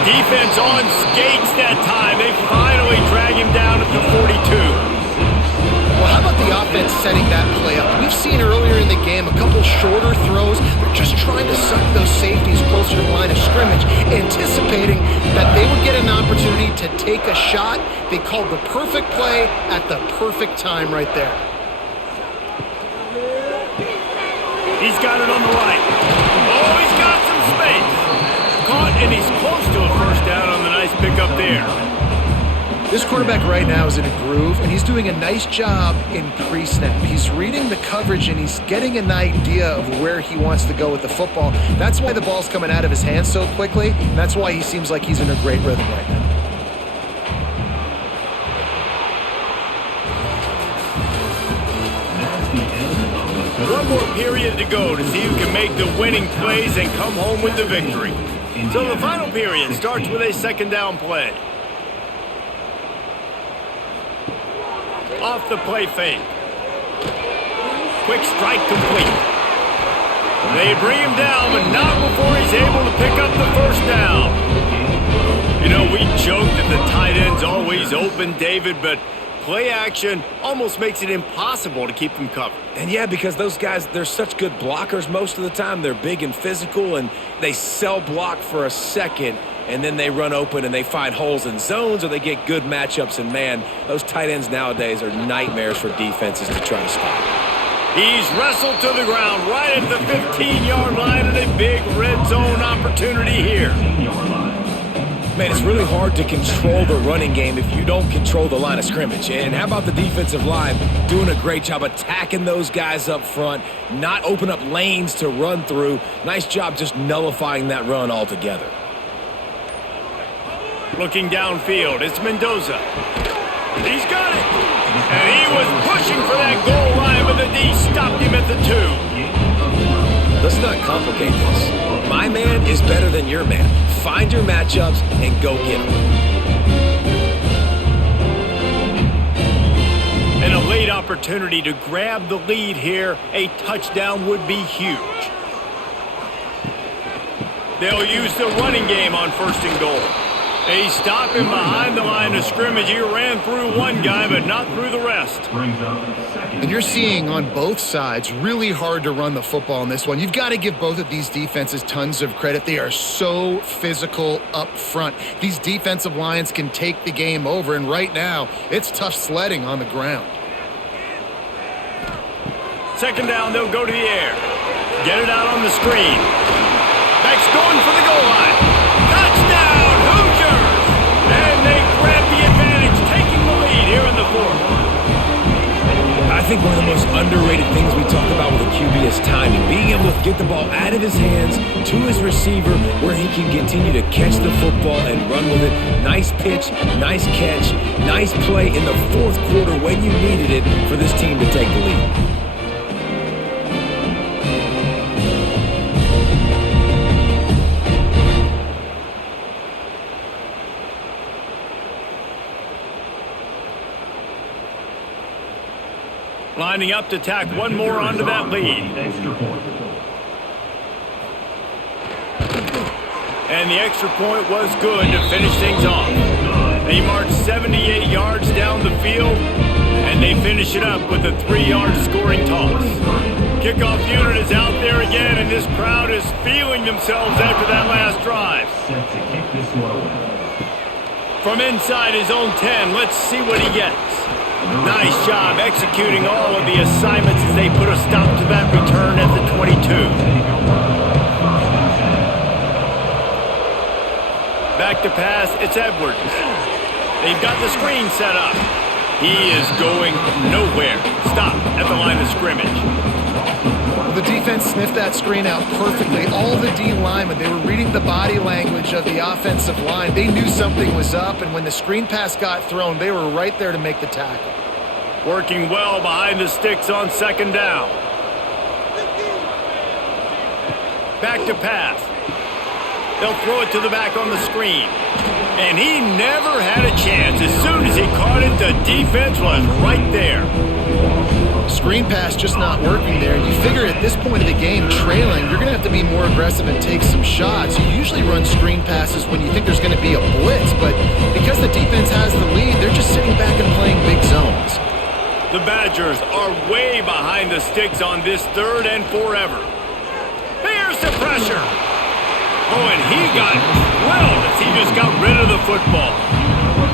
Defense on skates that time. They finally drag him down at the 42. Well, how about the offense setting that play up? We've seen earlier in the game a couple shorter throws. They're just trying to suck those safeties closer to the line of scrimmage, anticipating that they would get an opportunity to take a shot. They called the perfect play at the perfect time right there. He's got it on the right. Oh, he's got some space. Caught, and he's close to a first down on the nice pickup there. This quarterback right now is in a groove, and he's doing a nice job in pre-snap. He's reading the coverage, and he's getting an idea of where he wants to go with the football. That's why the ball's coming out of his hands so quickly, and that's why he seems like he's in a great rhythm right now. One more period to go to see who can make the winning plays and come home with the victory. So the final period starts with a second down play. Off the play fake. Quick strike complete. They bring him down, but not before he's able to pick up the first down. You know, we joked that the tight end's always open, David, but play action almost makes it impossible to keep them covered. And yeah, because those guys, they're such good blockers most of the time. They're big and physical, and they cell block for a second, and then they run open and they find holes in zones, or they get good matchups. And man, those tight ends nowadays are nightmares for defenses to try to stop. He's wrestled to the ground right at the 15-yard line, and a big red zone opportunity here. Man, it's really hard to control the running game if you don't control the line of scrimmage. And how about the defensive line doing a great job attacking those guys up front, not open up lanes to run through. Nice job just nullifying that run altogether. Looking downfield, it's Mendoza. He's got it. And he was pushing for that goal line, but the D stopped him at the 2. Let's not complicate this. My man is better than your man. Find your matchups and go get them. And a late opportunity to grab the lead here. A touchdown would be huge. They'll use the running game on first and goal. They stop him behind the line of scrimmage. He ran through one guy, but not through the rest. And you're seeing on both sides, really hard to run the football in this one. You've got to give both of these defenses tons of credit. They are so physical up front. These defensive lines can take the game over, and right now, it's tough sledding on the ground. Second down, they'll go to the air. Get it out on the screen. Back's going for the goal line. Touchdown, Hoosiers! And they grab the advantage, taking the lead here in the fourth. I think one of the most underrated things we talk about with a QB is timing. Being able to get the ball out of his hands to his receiver where he can continue to catch the football and run with it. Nice pitch, nice catch, nice play in the fourth quarter when you needed it for this team to take the lead. Lining up to tack one more onto that lead. And the extra point was good to finish things off. They marched 78 yards down the field, and they finish it up with a 3-yard scoring toss. Kickoff unit is out there again, and this crowd is feeling themselves after that last drive. From inside his own 10, let's see what he gets. Nice job executing all of the assignments as they put a stop to that return at the 22. Back to pass, it's Edwards. They've got the screen set up. He is going nowhere. Stop at the line of scrimmage. Well, the defense sniffed that screen out perfectly. All the D linemen, they were reading the body language of the offensive line. They knew something was up, and when the screen pass got thrown, they were right there to make the tackle. Working well behind the sticks on second down. Back to pass. They'll throw it to the back on the screen. And he never had a chance. As soon as he caught it, the defense was right there. Screen pass just not working there. You figure at this point of the game, trailing, you're going to have to be more aggressive and take some shots. You usually run screen passes when you think there's going to be a blitz, but because the defense has the lead, they're just sitting back and playing big zones. The Badgers are way behind the sticks on this third and forever. Here's the pressure. Oh, and he got drilled as he just got rid of the football.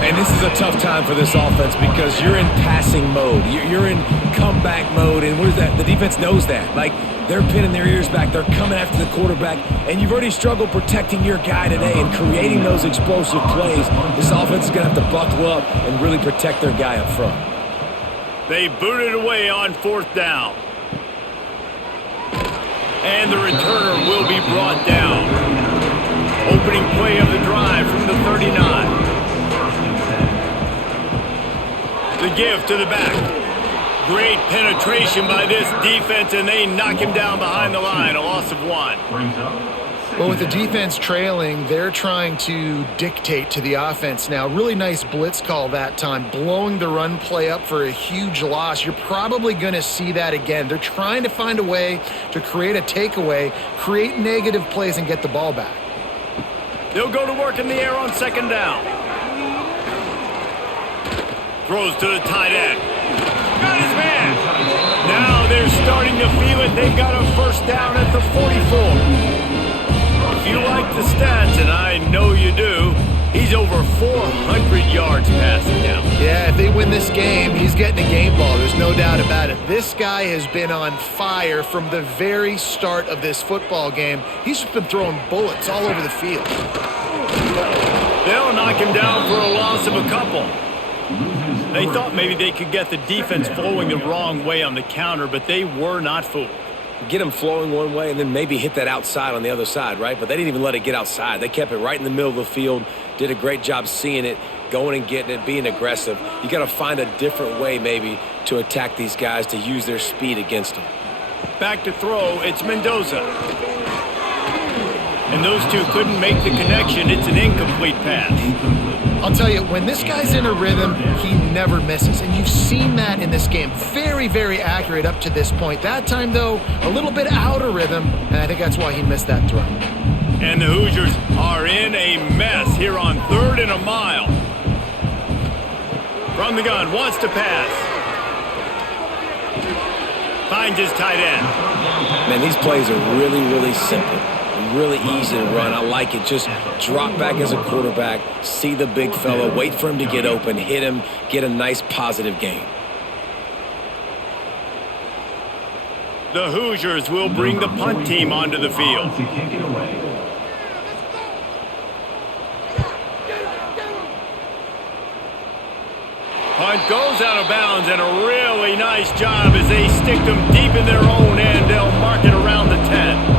And this is a tough time for this offense because you're in passing mode. You're in comeback mode, and what is that? The defense knows that. Like, they're pinning their ears back. They're coming after the quarterback, and you've already struggled protecting your guy today and creating those explosive plays. This offense is going to have to buckle up and really protect their guy up front. They booted away on fourth down. And the returner will be brought down. Opening play of the drive from the 39. The give to the back. Great penetration by this defense, and they knock him down behind the line. A loss of 1. Well, with the defense trailing, they're trying to dictate to the offense now. Really nice blitz call that time, blowing the run play up for a huge loss. You're probably going to see that again. They're trying to find a way to create a takeaway, create negative plays, and get the ball back. They'll go to work in the air on second down. Throws to the tight end. Got his man. Now they're starting to feel it. They've got a first down at the 44. If you like the stats, and I know you do, he's over 400 yards passing now. Yeah, if they win this game, he's getting a game ball. There's no doubt about it. This guy has been on fire from the very start of this football game. He's just been throwing bullets all over the field. They'll knock him down for a loss of a couple. They thought maybe they could get the defense flowing the wrong way on the counter, but they were not fooled. Get them flowing one way and then maybe hit that outside on the other side, right? But they didn't even let it get outside. They kept it right in the middle of the field, did a great job seeing it, going and getting it, being aggressive. You got to find a different way maybe to attack these guys, to use their speed against them. Back to throw, it's Mendoza. And those two couldn't make the connection. It's an incomplete pass. I'll tell you, when this guy's in a rhythm, he never misses. And you've seen that in this game. Very, very accurate up to this point. That time, though, a little bit out of rhythm, and I think that's why he missed that throw. And the Hoosiers are in a mess here on 3rd and a mile. From the gun, wants to pass. Finds his tight end. Man, these plays are really, really simple. Really easy to run. I like it. Just drop back as a quarterback, see the big fella, wait for him to get open, hit him, get a nice positive gain. The Hoosiers will bring the punt team onto the field. Punt goes out of bounds, and a really nice job as they stick them deep in their own end. They'll mark it around the 10.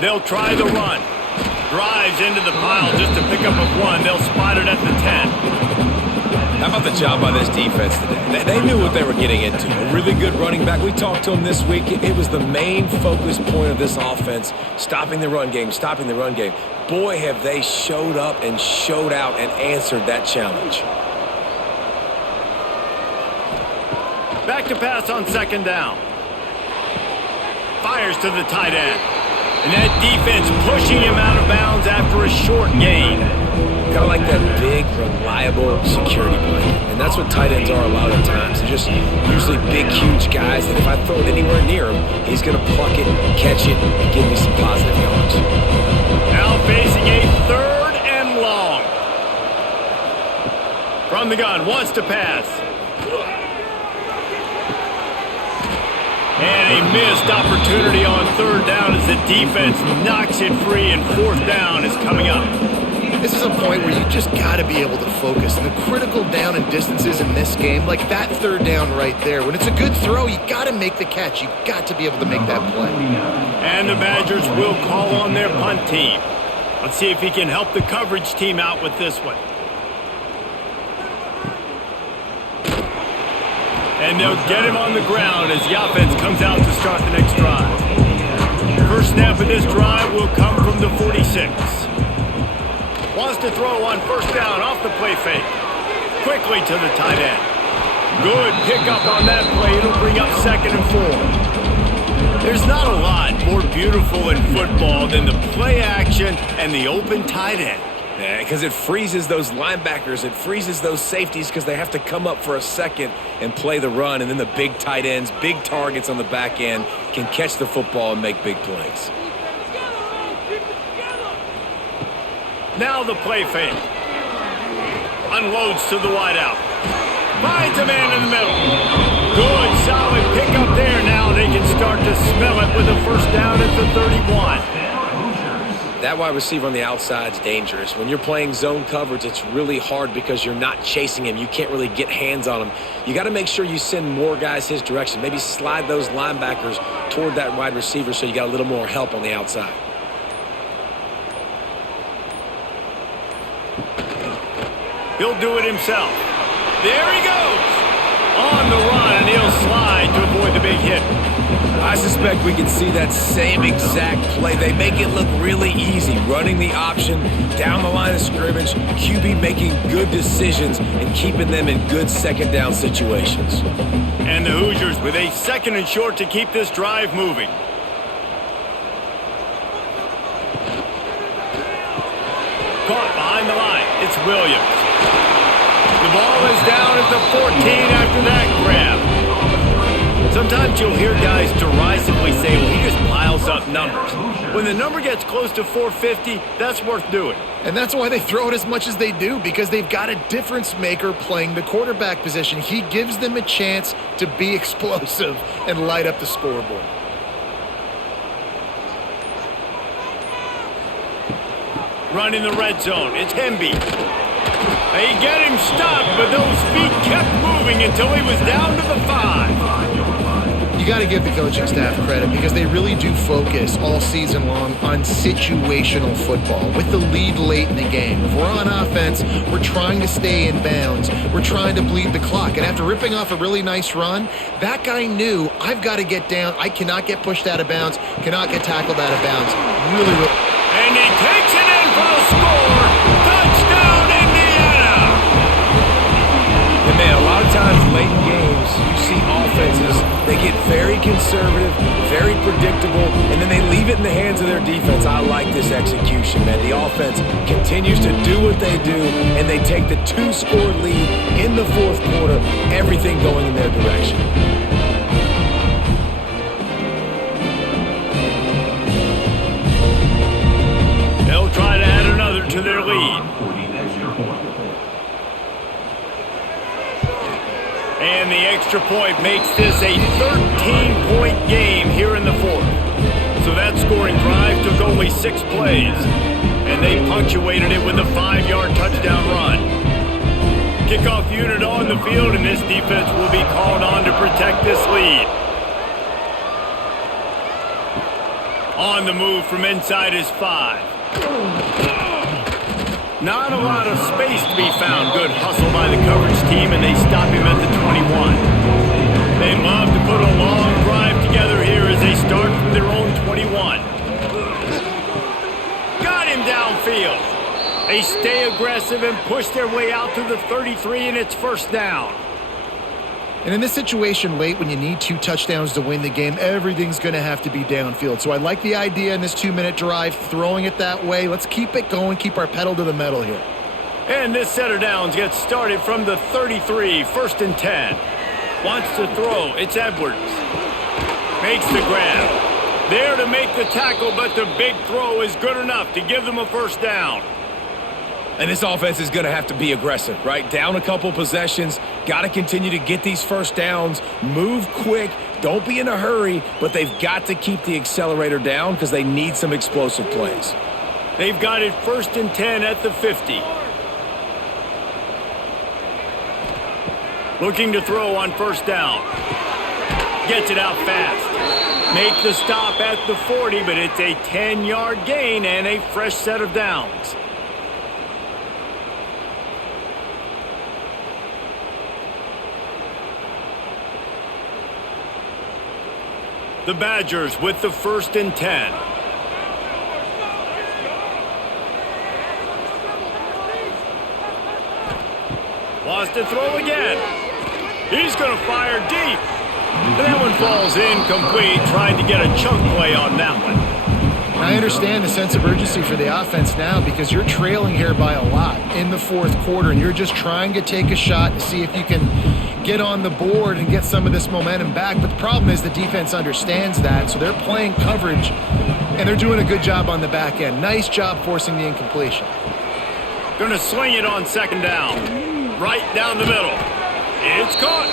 They'll try the run. Drives into the pile just to pick up a 1. They'll spot it at the 10. How about the job by this defense today? They knew what they were getting into. A really good running back. We talked to him this week. It was the main focus point of this offense, stopping the run game, stopping the run game. Boy, have they showed up and showed out and answered that challenge. Back to pass on 2nd down. Fires to the tight end. And that defense pushing him out of bounds after a short gain. Kind of like that big, reliable security blanket. And that's what tight ends are a lot of the times. They're just usually big, huge guys that if I throw it anywhere near him, he's going to pluck it, catch it, and give me some positive yards. Now facing a 3rd and long. From the gun, wants to pass. And a missed opportunity on 3rd down as the defense knocks it free, and 4th down is coming up. This is a point where you just got to be able to focus. And the critical down and distances in this game, like that 3rd down right there, when it's a good throw, you got to make the catch. You got to be able to make that play. And the Badgers will call on their punt team. Let's see if he can help the coverage team out with this one. And they'll get him on the ground as the offense comes out to start the next drive. First snap of this drive will come from the 46. Wants to throw on 1st down off the play fake. Quickly to the tight end. Good pickup on that play. It'll bring up 2nd and 4. There's not a lot more beautiful in football than the play action and the open tight end. Yeah, because it freezes those linebackers. It freezes those safeties because they have to come up for a second and play the run. And then the big tight ends, big targets on the back end can catch the football and make big plays. Now the play fake. Unloads to the wideout. Finds a man in the middle. Good, solid pickup there. Now they can start to smell it with a 1st down at the 31. That wide receiver on the outside is dangerous. When you're playing zone coverage, it's really hard because you're not chasing him. You can't really get hands on him. You got to make sure you send more guys his direction. Maybe slide those linebackers toward that wide receiver so you got a little more help on the outside. He'll do it himself. There he goes. On the run, and he'll slide to avoid the big hit. I suspect we can see that same exact play. They make it look really easy, running the option down the line of scrimmage, QB making good decisions and keeping them in good 2nd down situations. And the Hoosiers with a 2nd and short to keep this drive moving. Caught behind the line. It's Williams. The ball is down at the 14 after that grab. Sometimes you'll hear guys derisively say, well, he just piles up numbers. When the number gets close to 450, that's worth doing. And that's why they throw it as much as they do, because they've got a difference maker playing the quarterback position. He gives them a chance to be explosive and light up the scoreboard. Run in the red zone. It's Hemby. They get him stopped, but those feet kept moving until he was down to the 5. You got to give the coaching staff credit because they really do focus all season long on situational football with the lead late in the game. If we're on offense, we're trying to stay in bounds. We're trying to bleed the clock. And after ripping off a really nice run, that guy knew, I've got to get down. I cannot get pushed out of bounds, cannot get tackled out of bounds. Really. And he takes it in for the score. Touchdown, Indiana! And man, a lot of times late in games, you see offenses, they get very conservative, very predictable, defense, I like this execution, man. The offense continues to do what they do, and they take the 2-score lead in the fourth quarter, everything going in their direction. They'll try to add another to their lead. And the extra point makes this a 13-point game here in the fourth. So that scoring drive took only 6 plays, and they punctuated it with a 5-yard touchdown run. Kickoff unit on the field, and this defense will be called on to protect this lead. On the move from inside his 5. Not a lot of space to be found. Good hustle by the coverage team, and they stop him at the 21. They love to put a long drive together here as they start from their own 21. Got him downfield. They stay aggressive and push their way out to the 33, and it's first down. And in this situation late when you need 2 touchdowns to win the game, everything's going to have to be downfield. So I like the idea in this 2-minute drive, throwing it that way. Let's keep it going, keep our pedal to the metal here. And this set of downs gets started from the 33, first and 10. Wants to throw, it's Edwards. Makes the grab. There to make the tackle, but the big throw is good enough to give them a first down. And this offense is going to have to be aggressive, right? Down a couple possessions, got to continue to get these first downs, move quick, don't be in a hurry, but they've got to keep the accelerator down because they need some explosive plays. They've got it first and 10 at the 50. Looking to throw on first down. Gets it out fast. Make the stop at the 40, but it's a 10-yard gain and a fresh set of downs. The Badgers with the first and 10. Wants to throw again. He's going to fire deep. And that one falls incomplete. Tried to get a chunk play on that one. I understand the sense of urgency for the offense now because you're trailing here by a lot in the fourth quarter, and you're just trying to take a shot to see if you can get on the board and get some of this momentum back. But the problem is the defense understands that, so they're playing coverage, and they're doing a good job on the back end. Nice job forcing the incompletion. Going to swing it on second down. Right down the middle. It's caught.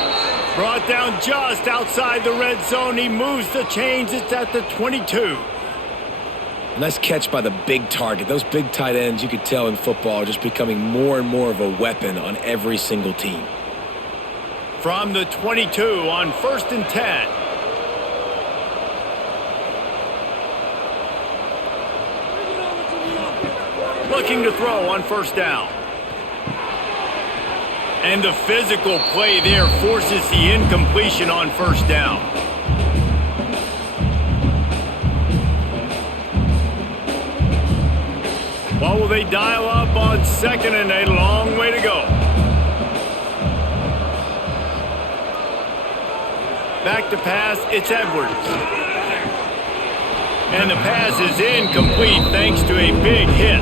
Brought down just outside the red zone. He moves the chains. It's at the 22. Nice catch by the big target. Those big tight ends, you could tell in football, are just becoming more and more of a weapon on every single team. From the 22 on first and 10. Looking to throw on first down. And the physical play there forces the incompletion on first down. What will they dial up on second and a long way to go? Back to pass, it's Edwards. And the pass is incomplete thanks to a big hit.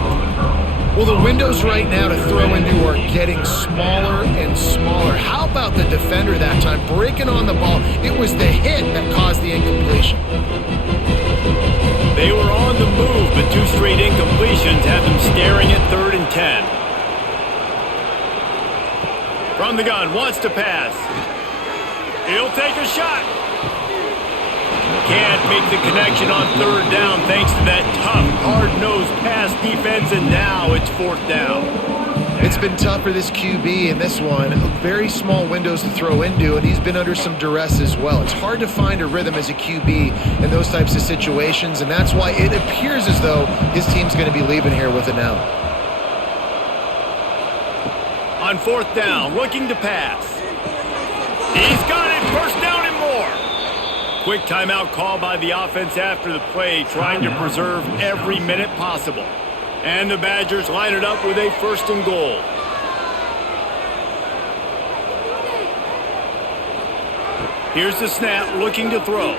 Well, the windows right now to throw into are getting smaller and smaller. How about the defender that time breaking on the ball? It was the hit that caused the incompletion. They were on the move, but 2 straight incompletions had them staring at third and 10. From the gun, wants to pass. He'll take a shot. Can't make the connection on third down thanks to that tough, hard-nosed pass defense, and now it's fourth down. It's been tough for this QB in this one. Very small windows to throw into, and he's been under some duress as well. It's hard to find a rhythm as a QB in those types of situations, and that's why it appears as though his team's going to be leaving here with it now. On fourth down, looking to pass. He's got it, first down and more. Quick timeout call by the offense after the play, trying to preserve every minute possible. And the Badgers line it up with a first and goal. Here's the snap, looking to throw.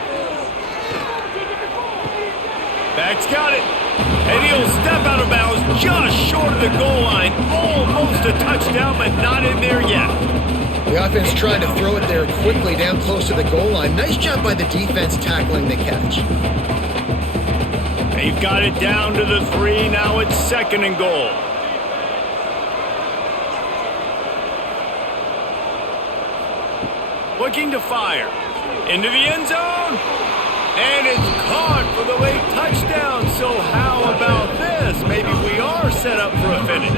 Back's got it. And he'll step out of bounds just short of the goal line. Almost a touchdown, but not in there yet. The offense trying to throw it there quickly down close to the goal line. Nice job by the defense tackling the catch. They've got it down to the 3. Now it's 2nd and goal. Looking to fire. Into the end zone. And it's caught for the late touchdown. So how about this? Maybe we are set up for a finish.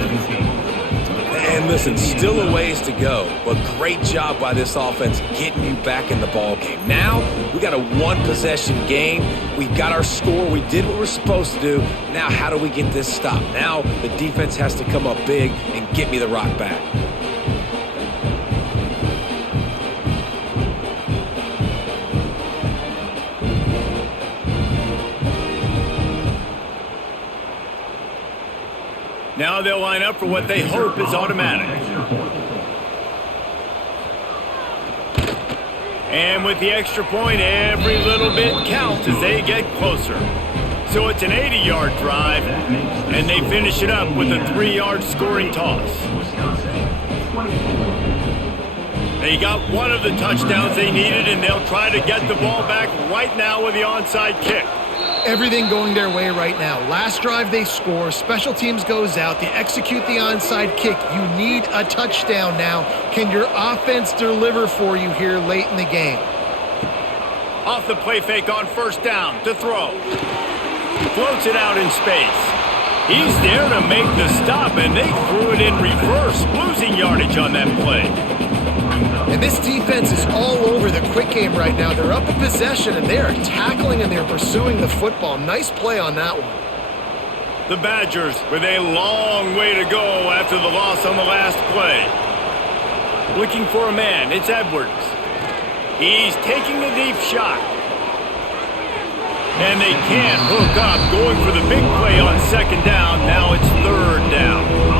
And listen, still a ways to go, but great job by this offense getting you back in the ball game. Now, we got a one-possession game. We got our score. We did what we're supposed to do. Now, how do we get this stopped? Now, the defense has to come up big and get me the rock back. Now they'll line up for what they hope is automatic. And with the extra point, every little bit counts as they get closer. So it's an 80-yard drive, and they finish it up with a 3-yard scoring toss. They got one of the touchdowns they needed, and they'll try to get the ball back right now with the onside kick. Everything going their way right now. Last drive they score, special teams goes out, they execute the onside kick. You need a touchdown now. Can your offense deliver for you here late in the game? Off the play fake on 1st down to throw. Floats it out in space. He's there to make the stop, and they threw it in reverse, losing yardage on that play. And this defense is all over the quick game right now. They're up a possession, and they are tackling and they're pursuing the football. Nice play on that one. The Badgers with a long way to go after the loss on the last play. Looking for a man, it's Edwards. He's taking the deep shot. And they can't hook up, going for the big play on 2nd down. Now it's 3rd down.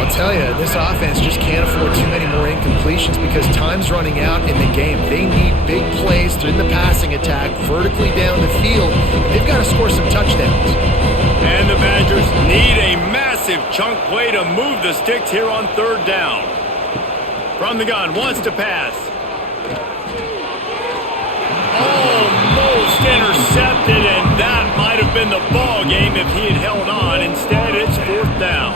I'll tell you, this offense just can't afford too many more incompletions because time's running out in the game. They need big plays through the passing attack, vertically down the field. They've got to score some touchdowns. And the Badgers need a massive chunk play to move the sticks here on 3rd down. From the gun, wants to pass. Almost intercepted, and that might have been the ball game if he had held on. Instead, it's 4th down.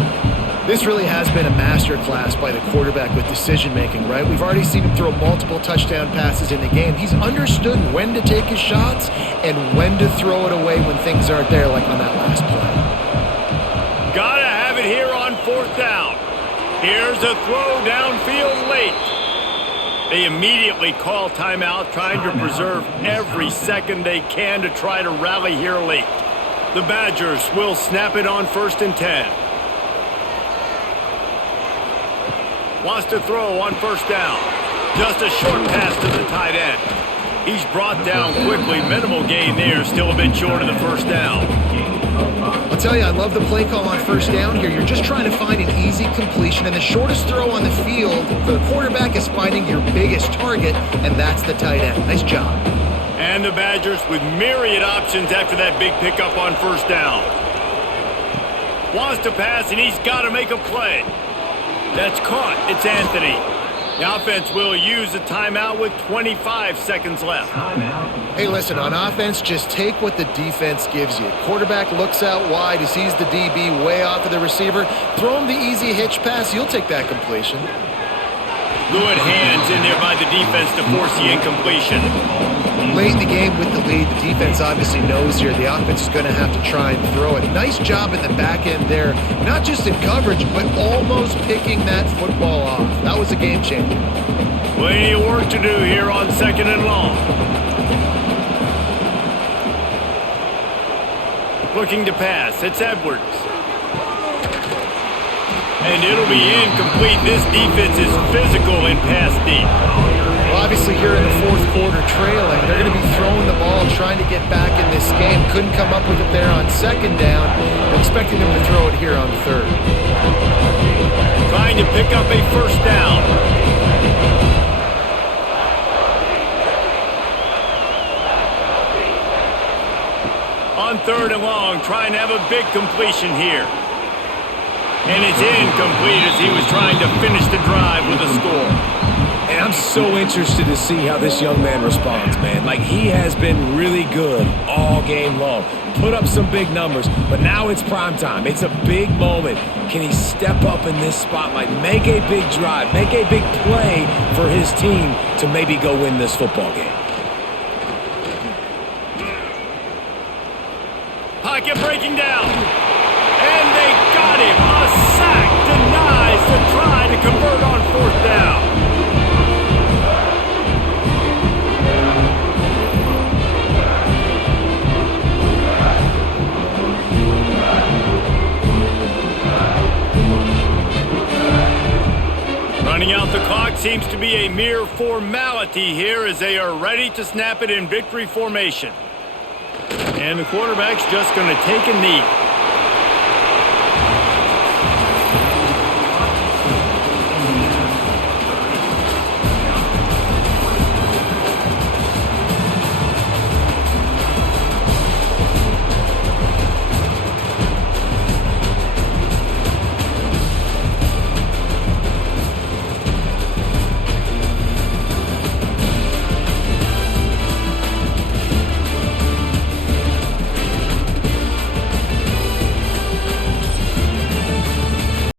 This really has been a masterclass by the quarterback with decision-making, right? We've already seen him throw multiple touchdown passes in the game. He's understood when to take his shots and when to throw it away when things aren't there, like on that last play. Gotta have it here on 4th down. Here's a throw downfield late. They immediately call timeout, trying to preserve every second they can to try to rally here late. The Badgers will snap it on 1st and 10. Wants to throw on 1st down. Just a short pass to the tight end. He's brought down quickly. Minimal gain there. Still a bit short of the 1st down. I'll tell you, I love the play call on 1st down here. You're just trying to find an easy completion, and the shortest throw on the field for the quarterback is finding your biggest target, and that's the tight end. Nice job. And the Badgers with myriad options after that big pickup on 1st down. Wants to pass, and he's got to make a play. That's caught. It's Anthony. The offense will use a timeout with 25 seconds left. Hey, listen, on offense, just take what the defense gives you. Quarterback looks out wide. He sees the DB way off of the receiver. Throw him the easy hitch pass. You'll take that completion. Good hands in there by the defense to force the incompletion. Late in the game with the lead, the defense obviously knows here the offense is going to have to try and throw it. Nice job in the back end there, not just in coverage, but almost picking that football off. That was a game changer. Plenty of work to do here on 2nd and long. Looking to pass, it's Edwards. And it'll be incomplete. This defense is physical and pass deep. Well, obviously here in the 4th quarter trailing, they're going to be throwing the ball, trying to get back in this game. Couldn't come up with it there on 2nd down. They're expecting them to throw it here on 3rd. Trying to pick up a 1st down. On 3rd and long, trying to have a big completion here. And it's incomplete as he was trying to finish the drive with a score. And I'm so interested to see how this young man responds, man. Like, he has been really good all game long. Put up some big numbers, but now it's prime time. It's a big moment. Can he step up in this spotlight, make a big drive, make a big play for his team to maybe go win this football game? Pocket breaking down. And they got him. A sack denies the try to convert on 4th down. Running out the clock seems to be a mere formality here as they are ready to snap it in victory formation. And the quarterback's just going to take a knee.